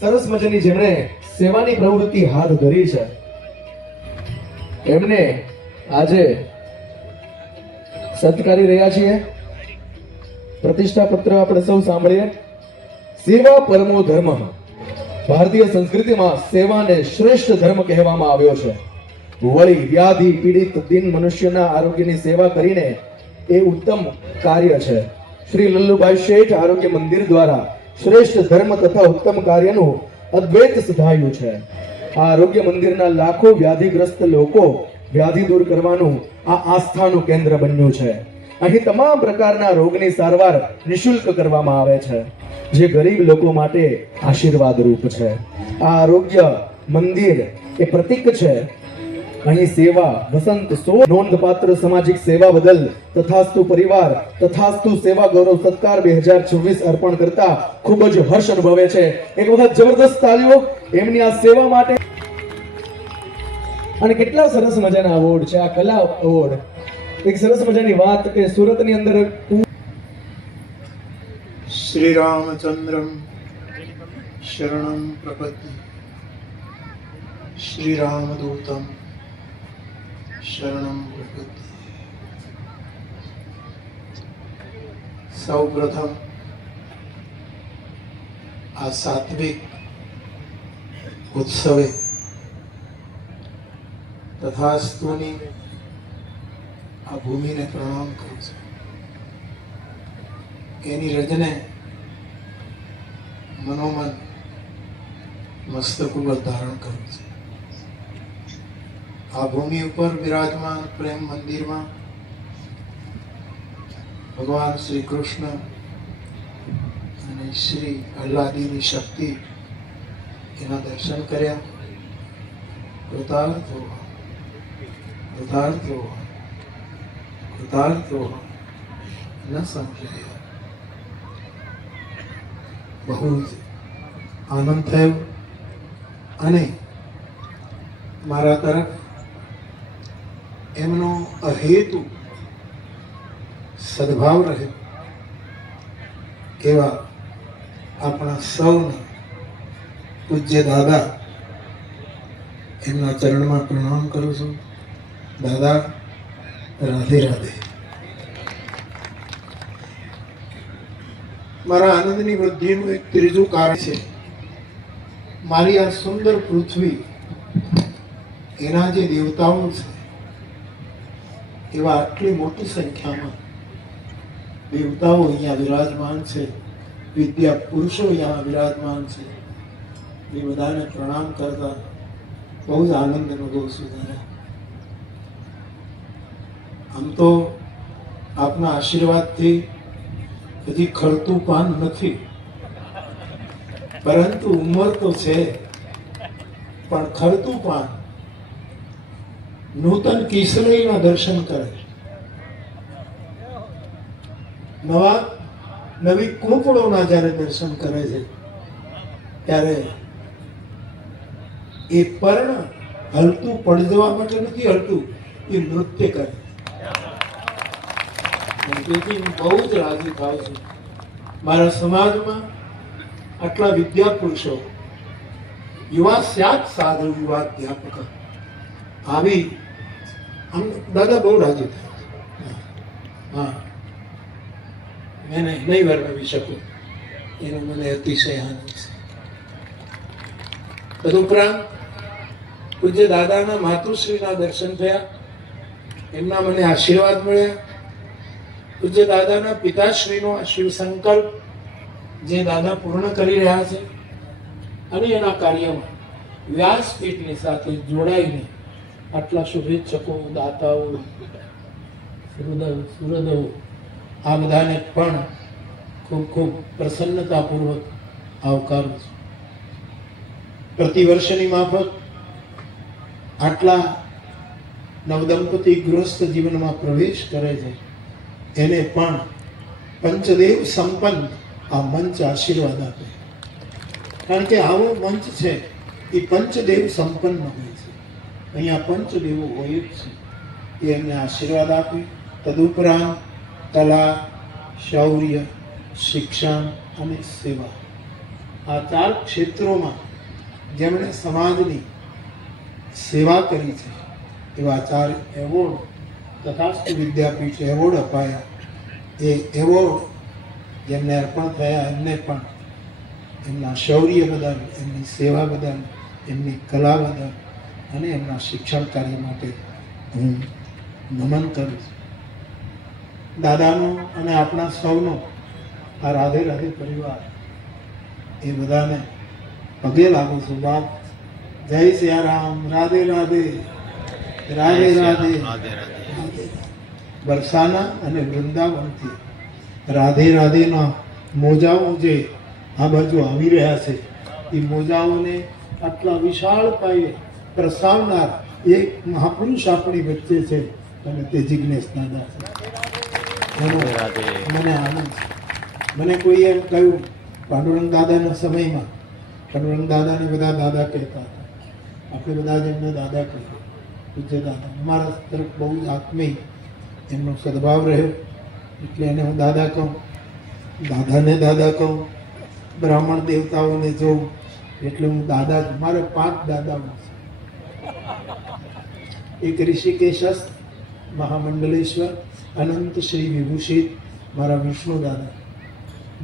સરસ મજાની જેમણે સેવાની પ્રવૃત્તિ હાથ ધરી છે એમને આજે સત્કારી રહ્યા છીએ. પ્રતિષ્ઠા પત્ર આપણે સૌ સાંભળીએ. સેવા પરમો ધર્મ. ભારતીય સંસ્કૃતિમાં સેવાને શ્રેષ્ઠ ધર્મ કહેવામાં આવ્યો છે. વળી વ્યાધિ પીડિત દિન મનુષ્યના આરોગ્યની સેવા કરીને એ ઉત્તમ કાર્ય છે. શ્રી લલ્લુભાઈ શેઠ આરોગ્ય મંદિર દ્વારા શ્રેષ્ઠ ધર્મ તથા ઉત્તમ કાર્યનું અદ્વૈત સિદ્ધાયું છે. આ આરોગ્ય મંદિરના લાખો વ્યાધિગ્રસ્ત લોકો વ્યાધિ દૂર કરવાનું આ આસ્થાનું કેન્દ્ર બન્યું છે. અહીં તમામ પ્રકારના રોગની સારવાર નિઃશુલ્ક કરવામાં આવે છે, જે ગરીબ લોકો માટે આશીર્વાદ રૂપ છે. આ આરોગ્ય મંદિર એ પ્રતીક છે. અહીં સેવા વસંત સો નોંધપાત્ર સામાજિક સેવા બદલ તથાસ્તુ પરિવાર તથાસ્તુ સેવા ગૌરવ સત્કાર 2026 અર્પણ કરતા ખૂબ જ હર્ષ અનુભવે છે. એક વખત જબરદસ્ત તાલીઓ એમની આ સેવા માટે. અને કેટલા સરસ મજાના એવોર્ડ છે આ કલા એવોર્ડ. એક સરસ મજાની વાત કે સુરતની અંદર શ્રી રામચંદ્રમ શરણમ પ્રપદ્ય શ્રી રામદૂતમ શરણમ પ્રપદ્ય. સૌ પ્રથમ આ સાત્વિક ઉત્સવે તથાસ્તુની આ ભૂમિને પ્રણામ કરું છું. એની રજને મનોમન મસ્તક ઉપર ધારણ કરું છું. આ ભૂમિ ઉપર વિરાજમાન પ્રેમ મંદિરમાં ભગવાન શ્રી કૃષ્ણ અને શ્રી અલ્લાદીની શક્તિ એના દર્શન કર્યા. કૃતાર્થ હોવા કૃતાર્થ હોવા કૃતાર્થ હોવા ન સમજાયા. બહુ જ આનંદ થયો અને મારા તરફ એમનો અહેતુ સદભાવ રહે એવા આપણા સૌના પૂજ્ય દાદા એમના ચરણમાં પ્રણામ કરું છું. દાદા રાધે રાધે. મારા આનંદની વૃદ્ધિનું એક ત્રીજું કારણ છે મારી આ સુંદર પૃથ્વી એના જે દેવતાઓ છે એવા આટલી મોટી સંખ્યામાં દેવતાઓ અહીંયા વિરાજમાન છે, વિદ્યા પુરુષો અહીંયા વિરાજમાન છે. એ બધાને પ્રણામ કરતા બહુ જ આનંદ અનુભવ છું. આમ તો આપના આશીર્વાદથી હજી ખરતું પાન નથી, પરંતુ ઉંમર તો છે, પણ ખરતું પાન નૂતન કિશોરીના દર્શન કરે, નવી કૂંપળોના જ્યારે દર્શન કરે છે ત્યારે એ પર્ણ હલતું પડી જવા માટે નથી હલતું, એ નૃત્ય કરે. તેથી હું બહુ જ રાજી થાઉં છું. મારા સમાજમાં આટલા વિદ્યા પુરુષો, યુવા સ્યાત સાધુ યુવા અધ્યાપક આવી, આમ દાદા બહુ રાજી થાય. હા, મેં નહીં વર્ણવી શકું, એનો મને અતિશય આનંદ છે. તદુપરાંત પૂજ્ય દાદાના માતૃશ્રીના દર્શન થયા, એમના મને આશીર્વાદ મળ્યા. પૂજ્ય દાદાના પિતાશ્રીનો આ શિવ સંકલ્પ જે દાદા પૂર્ણ કરી રહ્યા છે, અને એના કાર્યમાં વ્યાસપીઠની સાથે જોડાઈને આટલા શુભેચ્છકો, દાતાઓ, સુહૃદો, આ બધાને પણ ખૂબ ખૂબ પ્રસન્નતાપૂર્વક આવકારું છું. પ્રતિવર્ષની માફક આટલા નવદંપતિ ગૃહસ્થ જીવનમાં પ્રવેશ કરે છે, એને પણ પંચદેવ સંપન્ન આ મંચ આશીર્વાદ આપે. કારણ કે આવો મંચ છે એ પંચદેવ સંપન્ન હોય છે. અહીંયા પંચદેવો હોય જ છે, એ એમને આશીર્વાદ આપે. તદુપરાંત કલા, શૌર્ય, શિક્ષણ અને સેવા, આ 4 ક્ષેત્રોમાં જેમણે સમાજની સેવા કરી છે એવા 4 એવોર્ડ તથાસ્તુ વિદ્યાપીઠ એવોર્ડ અપાયા. એ એવોર્ડ જેમને અર્પણ થયા એમને પણ એમના શૌર્ય બદલ, એમની સેવા બદલ, એમની કલા બદલ અને એમના શિક્ષણ કાર્ય માટે હું નમન કરું છું. દાદાનો અને આપણા સૌનો આ રાધે રાધે પરિવાર, એ બધાને પગે લાગુ છું. બાપ, જય સિયારામ, રાધે રાધે, રાધે રાધે. બરસાના અને વૃંદાવનથી રાધે રાધેના મોજાઓ જે આ બાજુ આવી રહ્યા છે, એ મોજાઓને આટલા વિશાળ પાયે પ્રસાવનાર એક મહાપુરુષ આપણી વચ્ચે છે, અને તે જિજ્ઞેશ દાદા છે. મને આનંદ છે. મને કોઈ એમ કહ્યું, પાંડુરંગ દાદાના સમયમાં, પાંડુરંગ દાદાને બધા દાદા કહેતા હતા, આપણે બધા જ એમને દાદા કહીએ, પૂજ્ય દાદા. અમારા તરફ બહુ જ આત્મીય એમનો સદભાવ રહ્યો, એટલે એને હું દાદા કહું. દાદાને દાદા કહું. બ્રાહ્મણ દેવતાઓને જોઉં એટલે હું દાદા જ. મારે 5 દાદાઓ છે. એક ઋષિકેશસ્થ મહામંડલેશ્વર અનંત શ્રી વિભૂષિત મારા વિષ્ણુ દાદા,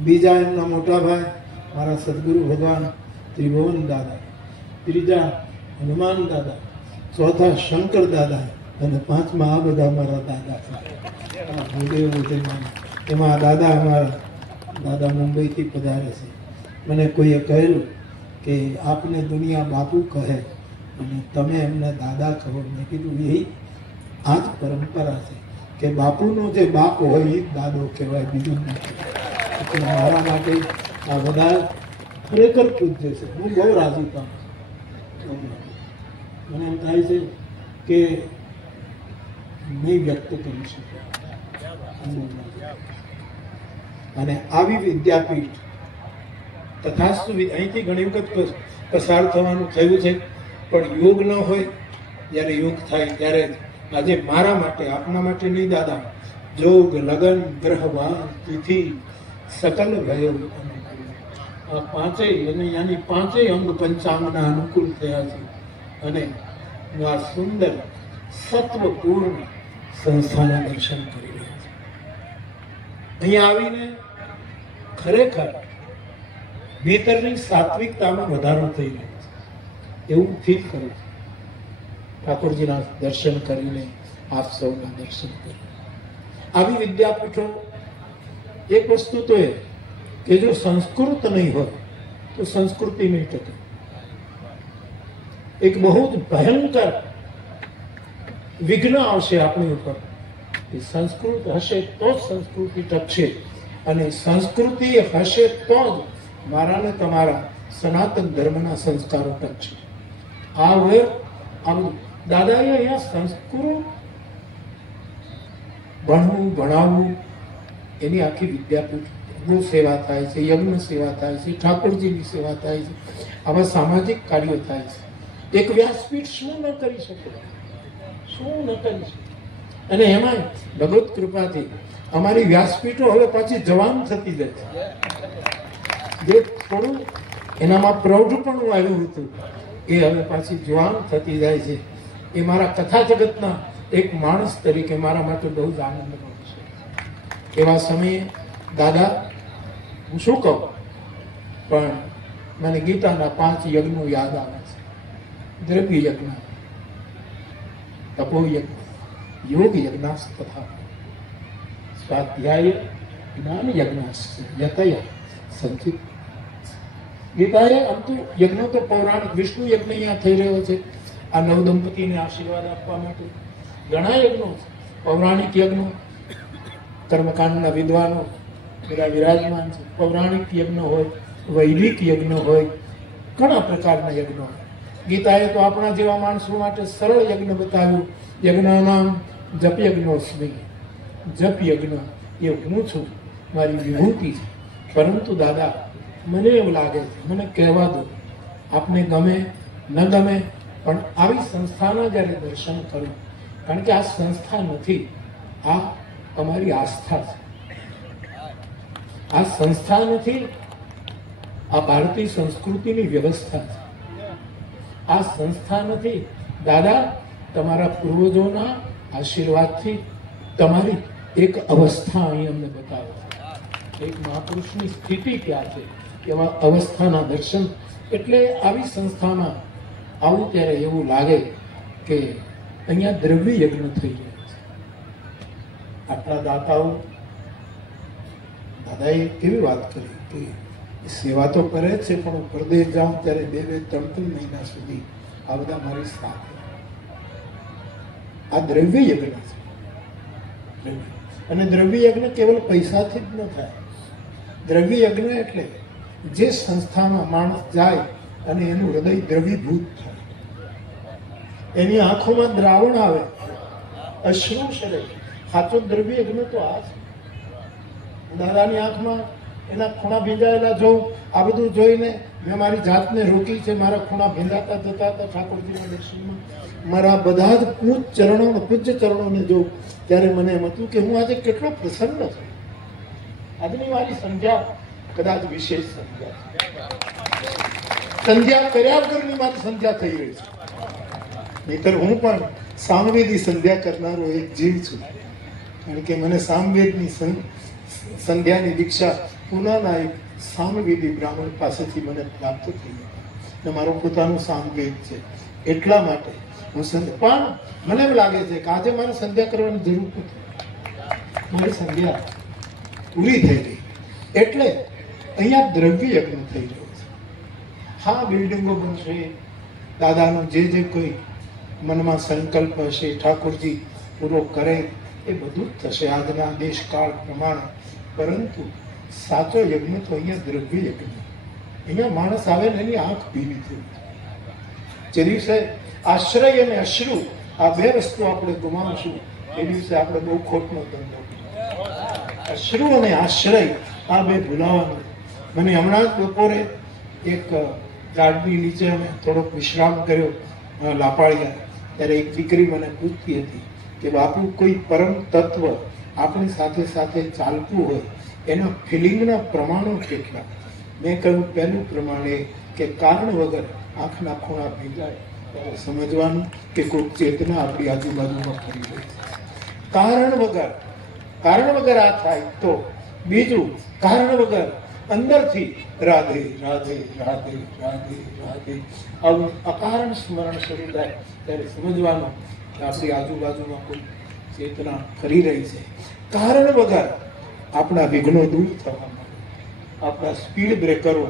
બીજા એમના મોટા ભાઈ મારા સદગુરુ ભગવાન ત્રિભુવન દાદા, ત્રીજા હનુમાન દાદા, ચોથા શંકર દાદા, અને 5મા આ બધા મારા દાદા છે. એમાં દાદા, અમારા દાદા મુંબઈથી પધારે છે. મને કોઈએ કહેલું કે આપને દુનિયા બાપુ કહે અને તમે એમને દાદા કહો. મેં કીધું એ આ જ પરંપરા છે કે બાપુનો જે બાપ હોય એ દાદો કહેવાય, બીજું નથી. એટલે મારા માટે આ બધા ખરેખર પૂજ્ય છે. હું બહુ રાજી પામું. મને એમ થાય છે કે નહીં વ્યક્ત કરી શકું. અને આવી વિદ્યાપીઠ તથાસ્તુ અહીંથી ઘણી વખત પસાર થવાનું થયું છે, પણ યોગ ન હોય, જ્યારે યોગ થાય ત્યારે આજે મારા માટે, આપના માટે નહીં દાદા, જોગ, લગન, ગ્રહ, વાર, તિથિ સકલ ભયો, આ 5 અને યાની 5 અંગ પંચાંગના અનુકૂળ થયા છે. અને હું આ સુંદર સત્વપૂર્ણ સંસ્થાના દર્શન કરી રહ્યો છું. અહીંયા આવીને ખરેખર ભીતરની સાત્વિકતામાં વધારો થઈ રહ્યો છે એવું ફીલ કરું છું. ઠાકોરજીના દર્શન કરીને, આપ સૌના દર્શન કરી આવી વિદ્યાપીઠો એક વસ્તુ તો એ કે જો સંસ્કૃત નહીં હોય તો સંસ્કૃતિ નહીં ટકે. એક બહુ જ ભયંકર વિઘ્ન આવશે આપણી ઉપર. એ સંસ્કૃત હશે તો જ સંસ્કૃતિ ટકશે, અને સંસ્કૃતિ હશે તો જ મારા ને તમારા સનાતન ધર્મના સંસ્કારો ટકશે. આ વગર આમ દાદાએ અહીંયા સંસ્કૃત ભણવું ભણાવવું એની આખી વિદ્યાપીઠ, ગો સેવા થાય છે, યજ્ઞ સેવા થાય છે, ઠાકોરજીની સેવા થાય છે, આવા સામાજિક કાર્યો થાય છે. એક વ્યાસપીઠ શું ન કરી શકે, શું ન કરી શકે. અને એમાં ભગવત કૃપાથી અમારી વ્યાસપીઠો હવે પાછી જવાન થતી જાય છે. જે થોડું એનામાં પ્રૌઢપણું આવ્યું હતું એ હવે પાછી જવાન થતી જાય છે. એ મારા કથા જગતના એક માણસ તરીકે મારા માટે બહુ જ આનંદનો છે. એવા સમયે દાદા, હું શું કહું, પણ મને ગીતાના 5 યજ્ઞો યાદ આવે છે. દ્રવ્ય યજ્ઞ, તપો યજ્ઞ, યોગ યજ્ઞાસ તથા સ્વાધ્યાય જ્ઞાન યજ્ઞાસ યતય સંચિત. ગીતાએ અંતુ યજ્ઞ તો પૌરાણિક વિષ્ણુ યજ્ઞ અહીંયા થઈ રહ્યો છે આ નવદંપતિને આશીર્વાદ આપવા માટે. ઘણા યજ્ઞો છે, પૌરાણિક યજ્ઞો, કર્મકાંડના વિદ્વાનો બધા વિરાજમાન છે. પૌરાણિક યજ્ઞ હોય, વૈદિક યજ્ઞ હોય, ઘણા પ્રકારના યજ્ઞો. ગીતાએ તો આપણા જેવા માણસો માટે સરળ યજ્ઞ બતાવ્યું. યજ્ઞાનામ જપ યજ્ઞોસ્મી. જપ યજ્ઞ એ હું છું, મારી વિભૂતિ છે. પરંતુ દાદા, મને એવું લાગે છે, મને કહેવા દો, આપને ગમે ન ગમે, પણ આવી સંસ્થાના જ્યારે દર્શન કરું, કારણ કે આ સંસ્થા નથી, આ અમારી આસ્થા છે. આ સંસ્થા નથી, આ ભારતીય સંસ્કૃતિની વ્યવસ્થા છે. આ સંસ્થા નથી દાદા, તમારા પૂર્વજોના આશીર્વાદથી તમારી એક અવસ્થા અહીં અમને બતાવો. એક મહાપુરુષની સ્થિતિ ક્યાં છે, એવા અવસ્થાના દર્શન. એટલે આવી સંસ્થામાં આવું ત્યારે એવું લાગે કે અહીંયા દ્રવ્ય યજ્ઞ થઈ જાય છે. આટલા દાતાઓ, દાદાએ એવી વાત કરી કે સેવા તો કરે જ છે, પણ હું પરદેશ જાઉં ત્યારે 2-3 મહિના સુધી આ બધા મારી સાથે. આ દ્રવ્ય યજ્ઞ છે. અને દ્રવ્ય યજ્ઞ કેવલ પૈસાથી જ ન થાય. દ્રવ્ય યજ્ઞ એટલે જે સંસ્થામાં માણસ જાય અને એનું હૃદય દ્રવીભૂત થાય, એની આંખોમાં દ્રાવણ આવે, અશ્રુ શરે. સાચો દ્રવ્ય યજ્ઞ તો આ છે. દાદાની આંખમાં એના ખૂણા ભીંજાયેલા જોઉં, આ બધું જોઈને મેં મારી જાતને રોકી છે. મારા ખૂણા ભીંજાતા જતા હતા ઠાકોરજીના દર્શનમાં. મારા બધા જ પૂજ્ય ચરણોને જોઉં ત્યારે મને એમ હતું કે હું આજે કેટલો પ્રસન્ન છું. આજની મારી સંધ્યા કદાચ વિશેષ સંધ્યા છે. સંધ્યા કર્યા વગરની મારી સંધ્યા થઈ રહી છે. નહીતર હું પણ સામવેદી સંધ્યા કરનારો એક જીવ છું. કારણ કે મને સામવેદની સંધ્યાની દીક્ષા પુનાના એક સામવેદી બ્રાહ્મણ પાસેથી મને પ્રાપ્ત થઈ અને મારો પોતાનો સામવેદ છે. એટલા માટે હું પણ મને એમ લાગે છે કે આજે મારે સંધ્યા કરવાની જરૂર નથી. મારી સંધ્યા પૂરી થઈ ગઈ. એટલે અહીંયા દ્રવ્ય યજ્ઞ થઈ રહ્યો છે. હા, બિલ્ડિંગો બનશે, દાદાનો જે કોઈ મનમાં સંકલ્પ હશે ઠાકોરજી પૂરો કરે એ બધું જ થશે આજના દેશકાળ પ્રમાણે. પરંતુ સાચો યજ્ઞ તો અહીંયા દ્રવ્ય યજ્ઞ. અહીંયા માણસ આવે ને એની આંખ ભીની થઈ. જે દિવસે આશ્રય અને અશ્રુ આ 2 વસ્તુ આપણે ગુમાવશું એ દિવસે આપણે બહુ ખોટનો ધંધો. અશ્રુ અને આશ્રય આ 2 ભૂલાવાનું. મને હમણાં જ બપોરે એક ઝાડની નીચે અમે થોડોક વિશ્રામ કર્યો લાપાળિયા, ત્યારે એક દીકરી મને પૂછતી હતી કે બાપુ, કોઈ પરમ તત્વ આપણી સાથે સાથે ચાલતું હોય એના ફિલિંગના પ્રમાણો કેટલા? મેં કહ્યું, પહેલું પ્રમાણ એ કે કારણ વગર આંખના ખૂણા ભીંજાય ત્યારે સમજવાનું કે કોઈ ચેતના આપણી આજુબાજુમાં ફરી રહી છે. કારણ વગર આ થાય તો. બીજું, કારણ વગર અંદરથી રાધે રાધે રાધે રાધે રાધે આવું અકારણ સ્મરણ શરૂ થાય ત્યારે સમજવાનું કે આપણી આજુબાજુમાં કોઈ ચેતના ફરી રહી છે. કારણ વગર આપણા વિઘ્નો દૂર થવા માટે, આપણા સ્પીડ બ્રેકરો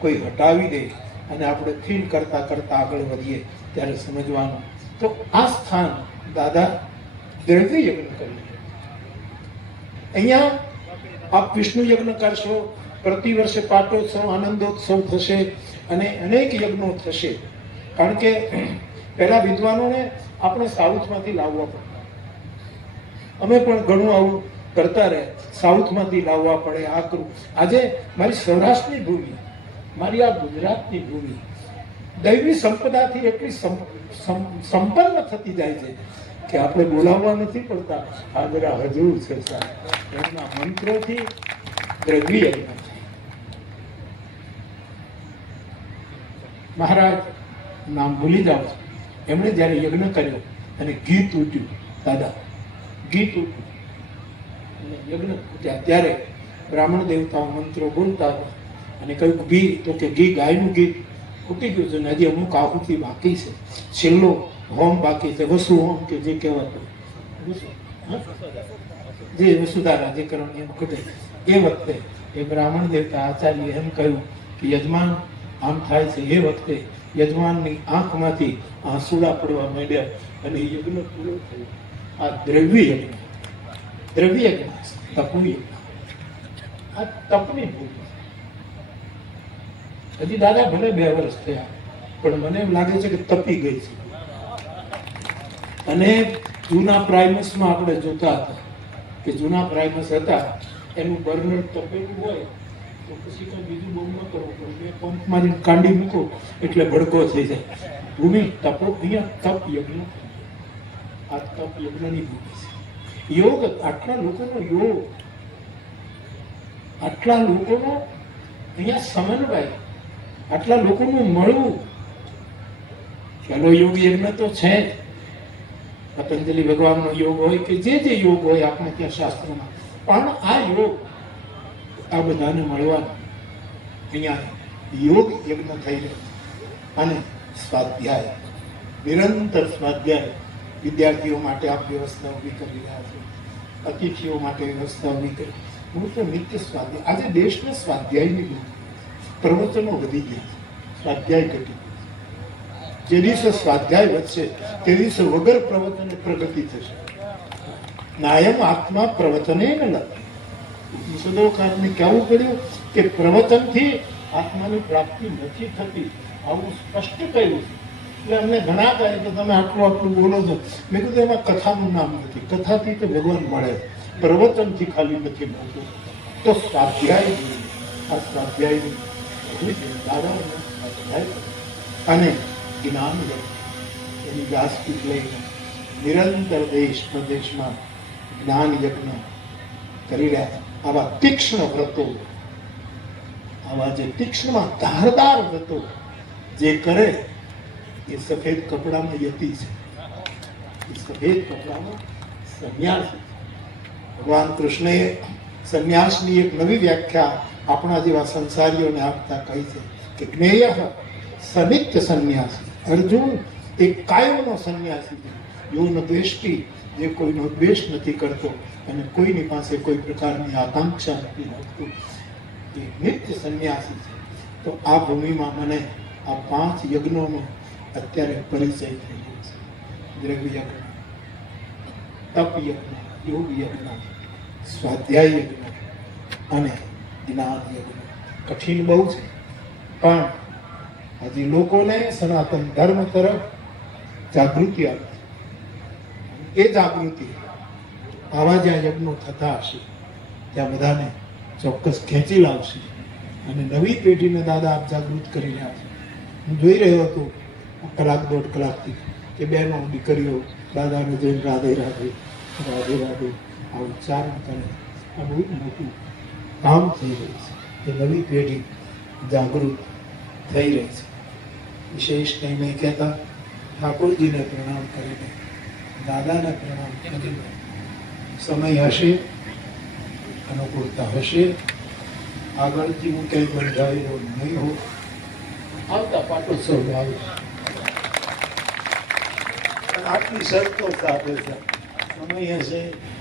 કોઈ હટાવી દે અને આપણે ફીલ કરતા કરતા આગળ વધીએ ત્યારે સમજવાનું. તો આ સ્થાન દાદા દ્રવ્ય યજ્ઞ કરી. અહીંયા આપ વિષ્ણુ યજ્ઞ કરશો, પ્રતિ વર્ષે પાટોત્સવ આનંદોત્સવ થશે અને અનેક યજ્ઞો થશે. કારણ કે પહેલા વિદ્વાનોને આપણે સાઉથમાંથી લાવવા પડતા, અમે પણ ઘણું આવું કરતા રહે, સાઉથમાંથી લાવવા પડે, આ કરું. આજે મારી સૌરાષ્ટ્રની ભૂમિ, મારી આ ગુજરાતની ભૂમિ દૈવી સંપદાથી એટલી સંપન્ન થતી જાય છે કે આપણે બોલાવવા નથી પડતા. હાજરા હજુર છે સાહેબ, એમના મંત્રોથી દ્રવ્ય યજ્ઞ છે. મહારાજ નામ ભૂલી જાઓ છો, એમણે જ્યારે યજ્ઞ કર્યો અને ઘી તૂટ્યું, દાદા ઘી તૂટ્યું અને યજ્ઞ તૂટ્યા ત્યારે બ્રાહ્મણ દેવતાઓ મંત્રો બોલતા હતા અને કહ્યું ઘી, તો કે ઘી ગાયનું ઘી ફૂટી ગયું છે ને હજી અમુક આહુતિ બાકી છે, છેલ્લો હોમ બાકી છે, વસુ હોમ કે જે કહેવાતું, જે વસુધારા જે કરવાની એમ ઘટે. એ વખતે એ બ્રાહ્મણ દેવતા આચાર્ય એમ કહ્યું કે યજમાન આમ થાય છે. એ વખતે યજમાનની આંખમાંથી આંસુડા પડવા માંડ્યા અને યજ્ઞ પૂરો થયો. આ દ્રવ્ય યજ્ઞ, દ્રવ્ય યજ્ઞ, તપુ યજ્ઞ, આ તપની ભૂમિ. હજી દાદા ભલે 2 વર્ષ થયા પણ મને એમ લાગે છે કે તપી ગઈ છે. અને જૂના પ્રાઇમસમાં આપણે જોતા હતા કે જૂના પ્રાઇમસ હતા એનું બર્નર તપેલું હોય તો પછી કંઈ બીજું બહુ ન કરવું પડે, 2 પંપ મારીને કાંડી મૂકો એટલે ભડકો થઈ જાય. ભૂમિ તપો, અહીંયા તપ યજ્ઞ, આ તપ યજ્ઞની ભૂમિ છે. યોગ, આટલા લોકોનો યોગ, આટલા લોકોનો અહીંયા સમન્વય, આટલા લોકોનું મળવું. ચલો યોગ યજ્ઞ તો છે જ, પતંજલિ ભગવાનનો યોગ હોય કે જે યોગ હોય આપણે ત્યાં શાસ્ત્રોમાં, પણ આ યોગ આ બધાને મળવાનું. અહીંયા યોગ યજ્ઞ થઈ રહ્યો અને સ્વાધ્યાય, નિરંતર સ્વાધ્યાય વિદ્યાર્થીઓ માટે આપ વ્યવસ્થા ઊભી કરી રહ્યા છો, અતિથિઓ માટે વ્યવસ્થા ઊભી કરી. હું તો નિત્ય સ્વાધ્યાય, આજે દેશને સ્વાધ્યાયની ભૂમિ, પ્રવચનો વધી ગયા, સ્વાધ્યાય ઘટી. જે દિવસે સ્વાધ્યાય વધશે તે દિવસે વગર પ્રવચને પ્રગતિ થશે. નાયમ આત્મા પ્રવચને ન લખે. ઉપનિષદોકારને કહેવું પડ્યું કે પ્રવચનથી આત્માની પ્રાપ્તિ નથી થતી, આવું સ્પષ્ટ કહ્યું. એટલે અમને ઘણા કહે કે તમે આટલું બોલો છો. મેં કીધું એમાં કથાનું નામ નથી, કથાથી તો ભગવાન મળે, પ્રવચનથી ખાલી નથી મળતું. તો સ્વાધ્યાય, આ સ્વાધ્યાયની અને જ્ઞાન એની વ્યાસપીઠ લઈને નિરંતર દેશ પ્રદેશમાં જ્ઞાન યજ્ઞ કરી રહ્યા. આવા તીક્ષ્ણ વ્રતો, આવા જે તીક્ષ્ણમાં ધારદાર વ્રતો જે કરે એ સફેદ કપડામાં યતિ છે, એ સફેદ કપડામાં સંન્યાસી. ભગવાન કૃષ્ણએ સંન્યાસની એક નવી વ્યાખ્યા આપણા જેવા સંસારીઓને આપતા કહી છે કે જ્ઞેય સનિત્ય સંન્યાસી. અર્જુન એક કાયમનો સંન્યાસી છે, યોન દ્વેષ્ટિ, જે કોઈનો દ્વેષ નથી કરતો અને કોઈની પાસે કોઈ પ્રકારની આકાંક્ષા નથી રાખતું, એ નિત્ય સંન્યાસી છે. તો આ ભૂમિમાં મને આ 5 યજ્ઞોનો અત્યારે પરિચય થઈ ગયો છે. દ્રવ્ય યજ્ઞ, તપ યજ્ઞ, યોગ યજ્ઞ, સ્વાધ્યાય યજ્ઞ અને જ્ઞાન યજ્ઞ. કઠિન બહુ છે પણ હજી લોકોને સનાતન ધર્મ તરફ જાગૃતિ આવે. એ જાગૃતિ આવા જ્યાં યજ્ઞો થતા હશે ત્યાં બધાને ચોક્કસ ખેંચી લાવશે અને નવી પેઢીને દાદા આપ જાગૃત કરી રહ્યા છે. હું જોઈ રહ્યો હતો 1-1.5 કલાકથી કે બહેનો દીકરીઓ દાદાને જોઈને રાધે રાધે રાધે રાધે આ ઉચ્ચારણ કરે. આ બહુ મોટું કામ થઈ રહ્યું છે કે નવી પેઢી જાગૃત થઈ રહી છે. વિશેષ કંઈ નહીં કહેતા, ઠાકોરજીને પ્રણામ કરીને, દાદાને પ્રણામ કરીને, સમય હશે, અનુકૂળતા હશે, આગળથી હું કંઈ બંધાયેલો નહીં હોઉં, આવતા પાટોત્સવ આવે આટલી શરતો સાથે છે. સમય હશે,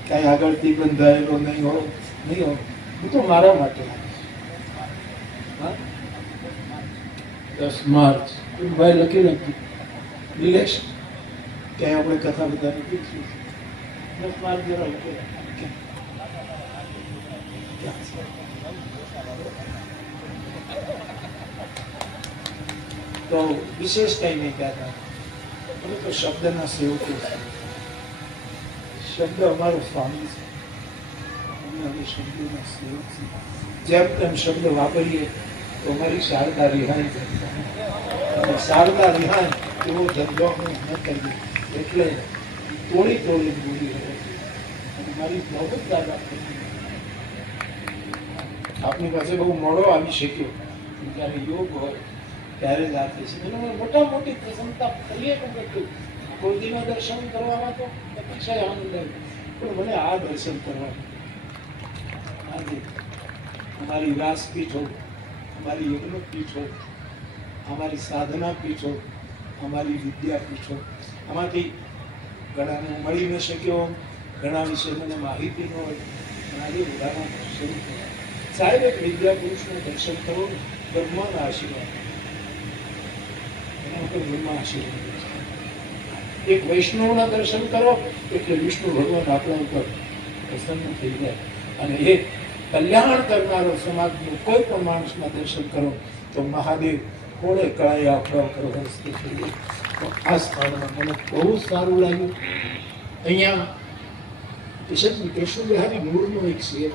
કાંઈ આગળથી બંધાયેલો નહીં હોય, નહીં હોય. હું તો મારા માટે હા? 10 માર્ચ ભાઈ લખી નાખ્યું નિલેશ ક્યાંય આપણે કથા બધા નથી 10 માર્ચ જરા લખી નાખ્યું. તો વિશેષ કઈ નહીં કહેતા અમે તો શબ્દના સેવકો છે. શબ્દ અમારો સ્વામી છે. અમે હવે શબ્દના સેવક છીએ. જેમ તેમ શબ્દ વાપરીએ તો અમારી શારદા રિહાઈ જાય. અને શારદા રિહાઈ એવો ધંધો અમે ન કરીએ એટલે તોડી બોલી રહે છે. અને મારી નોબત દાદા આપની પાસે બહુ મોડો આવી શક્યો જ્યારે યોગ હોય ત્યારે જ આ થઈ છે. મને મોટા મોટી પ્રસન્નતા થઈએ તો કેટલું ગોદીના દર્શન કરવામાં તો અતિશય આનંદ આવ્યો પણ મને આ દર્શન કરવાનું આજે અમારી વ્યાસપીઠ હોય, અમારી યજ્ઞપીઠ હોય, અમારી સાધના પીઠ હોય, અમારી વિદ્યાપીઠ હોય, આમાંથી ઘણાને હું મળી ન શક્યો, ઘણા વિશે મને માહિતી ન હોય પણ આજે બધાના દર્શન થયા. સાહેબ એક વિદ્યા પુરુષનું દર્શન કરો બ્રહ્માના આશીર્વાદ એના ઉપર બ્રહ્મા આશીર્વાદ. એક વૈષ્ણવના દર્શન કરો એટલે વિષ્ણુ ભગવાન આપણા ઉપર પ્રસન્ન થઈ જાય. અને એ કલ્યાણ કરનારો સમાજનું કોઈ પણ માણસના દર્શન કરો તો મહાદેવ કોળે કળાએ આપણા ઉપર હસ્તે થઈ જાય. તો આ સ્થાનમાં મને બહુ સારું લાગ્યું. અહીંયા કૃષ્ણ બિહારી મૂળનો એક શેર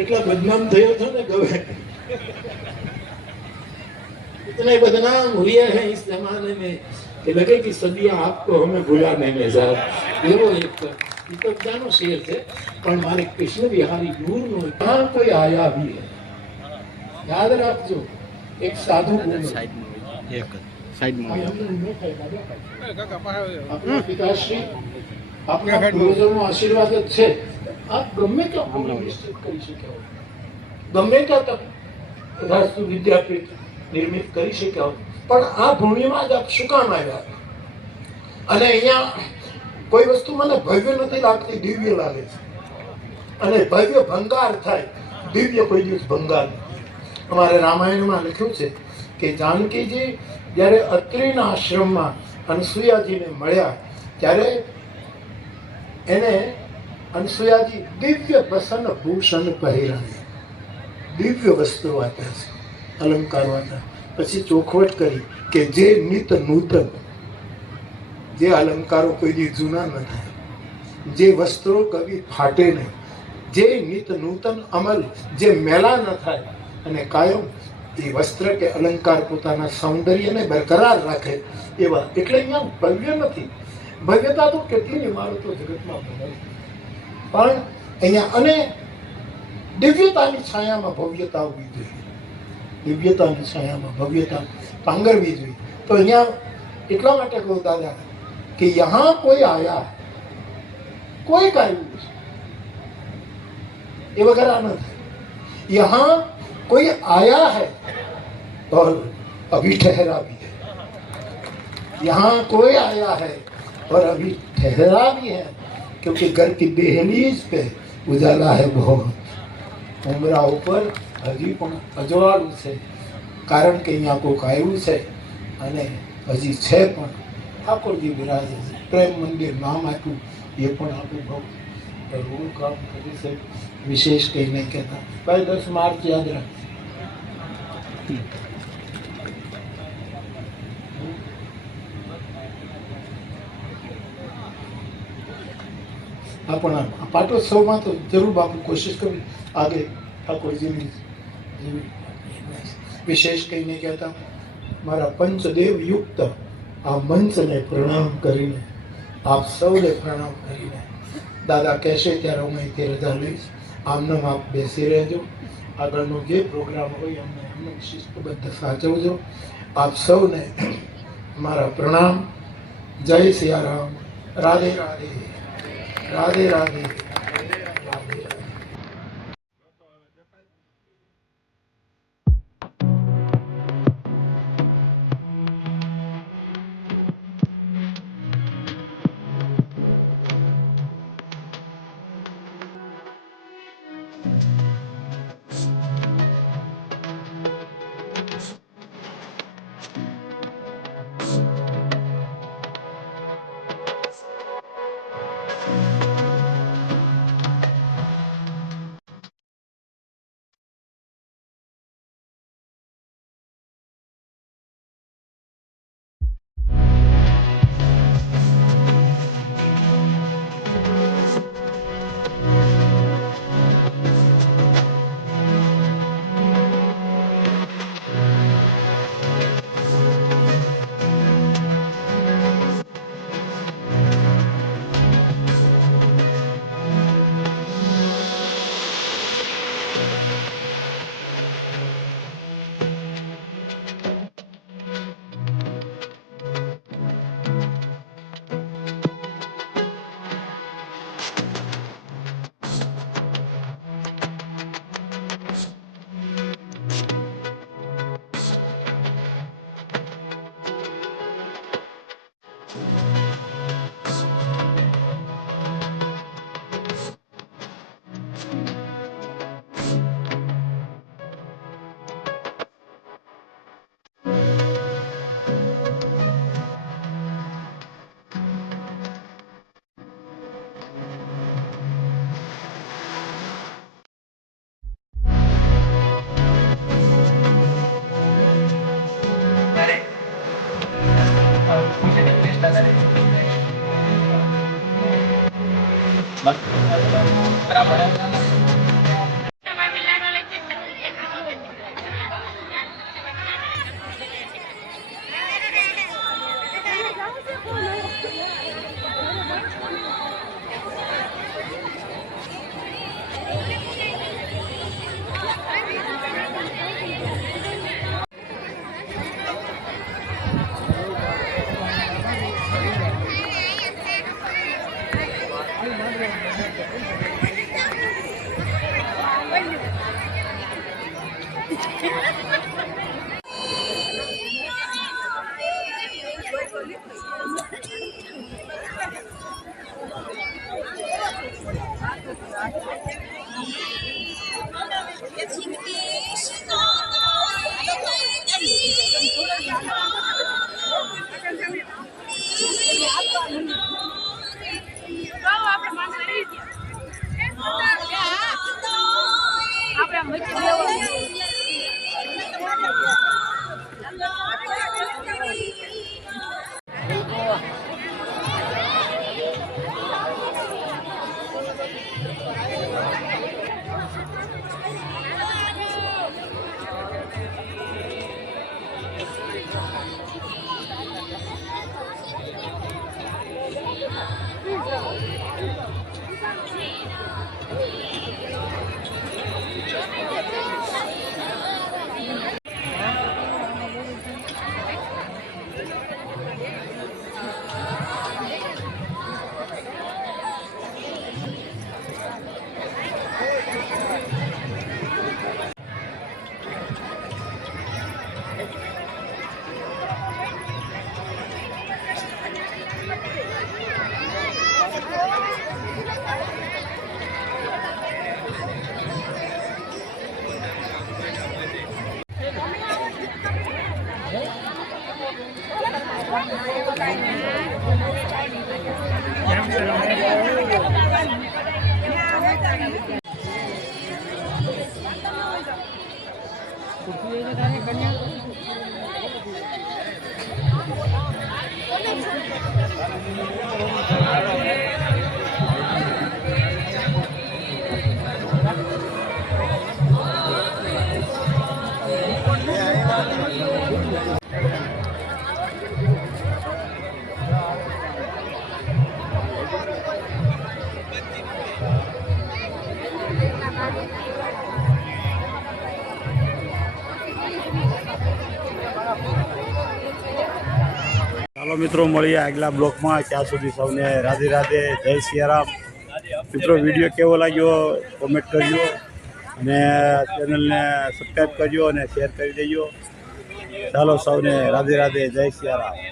એટલા बदनाम થયો था ना गवे इतने बदनाम हुए हैं इस जमाने में कि लगे कि सदियां आपको हमें भुलाने में साहब એવો એક તો જાનો શેર છે પણ મારે કૃષ્ણ બિહારી નૂરનો કહાં કોઈ આયા भी है याद રાખજો. એક સાધુ આપણા પિતાશ્રી આપણા પૂર્વજોનો આશીર્વાદ જ છે. આપ ગમે તો નિશ્ચિત કરી શક્યા હોય, ગમે તો રાષ્ટ્ર વિદ્યાપીઠ નિર્મિત કરી શક્યા હોય પણ આ ભૂમિમાં જ આપ શું કામ આવ્યા? અને અહીંયા કોઈ વસ્તુ મને ભવ્ય નથી લાગતી, દિવ્ય લાગે છે. અને ભવ્ય ભંગાર થાય, દિવ્ય કોઈ દિવસ ભંગાર નથી. અમારે રામાયણમાં લખ્યું છે કે જાનકીજી જ્યારે અત્રિના આશ્રમમાં અનસુયાજીને મળ્યા ત્યારે એને અનસુયાજી દિવ્ય પ્રસન્ન ભૂષણ પહેર્યા, દિવ્ય વસ્ત્રો આપ્યા છે, અલંકારો આપ્યા. પછી ચોખવટ કરી કે જે નિત નૂતન, જે અલંકારો કોઈ દી જૂના ન થાય, જે વસ્ત્રો કદી ફાટે નહીં, જે નિત નૂતન અમલ, જે મેલા ન થાય અને કાયમ એ વસ્ત્ર કે અલંકાર પોતાના સૌંદર્યને બરકરાર રાખે એવા. એટલે અહીંયા ભવ્ય નથી, ભવ્યતા તો કેટલી ઇમારતો જગતમાં બનાવી પણ અહીંયા અને દિવ્યતાની છાયામાં ભવ્યતા હોવી જોઈએ, દિવ્યતાની છાયામાં ભવ્યતા પાંગરવી જોઈએ. તો અહીંયા એટલા માટે કહું દાદા કે યહાં કોઈ આયા, કોઈ કાયું એ વગર આ ન થાય. યહાં कोई आया है और अभी ठहरा भी है, यहाँ कोई आया है और अभी ठहरा भी है क्योंकि घर की दहलीज पे उजाला है बहुत. ઉમરા ઉપર હજી પણ અજવાળું છે કારણ કે અહીંયા કોઈક આવ્યું છે અને હજી છે પણ ઠાકોરજી બિરાજે છે. પ્રેમ મંદિર નામ આપ્યું એ પણ આપણું બહુ જરૂર કામ કર્યું છે. વિશેષ કંઈ નહીં કહેતા. ભાઈ 10 માર્ચ યાદ રાખ. આપણા પાટોત્સવમાં તો જરૂર બાપુ કોશિશ કરવી આગે ઠાકોરજીની વિશેષ કંઈ નહીં કહેતા. મારા પંચદેવ યુક્ત આ મંચને પ્રણામ કરીને, આપ સૌને પ્રણામ કરીને દાદા કહેશે ત્યારે હું અહીંથી રજા લઈશ. આમને આપ બેસી રહેજો. આગળનો જે પ્રોગ્રામ હોય અમને શિસ્તબદ્ધ સાચવજો. આપ સૌને મારા પ્રણામ. જય સિયારામ. રાધે રાધે, રાધે રાધે. ચાલો મિત્રો, મળીએ આગલા બ્લોકમાં. ત્યાં સુધી સૌને રાધે રાધે, જય સિયારામ. મિત્રો, વિડીયો કેવો લાગ્યો કોમેન્ટ કરજો અને ચેનલને સબસ્ક્રાઈબ કરજો અને શેર કરી દેજો. ચાલો, સૌને રાધે રાધે, જય સિયારામ.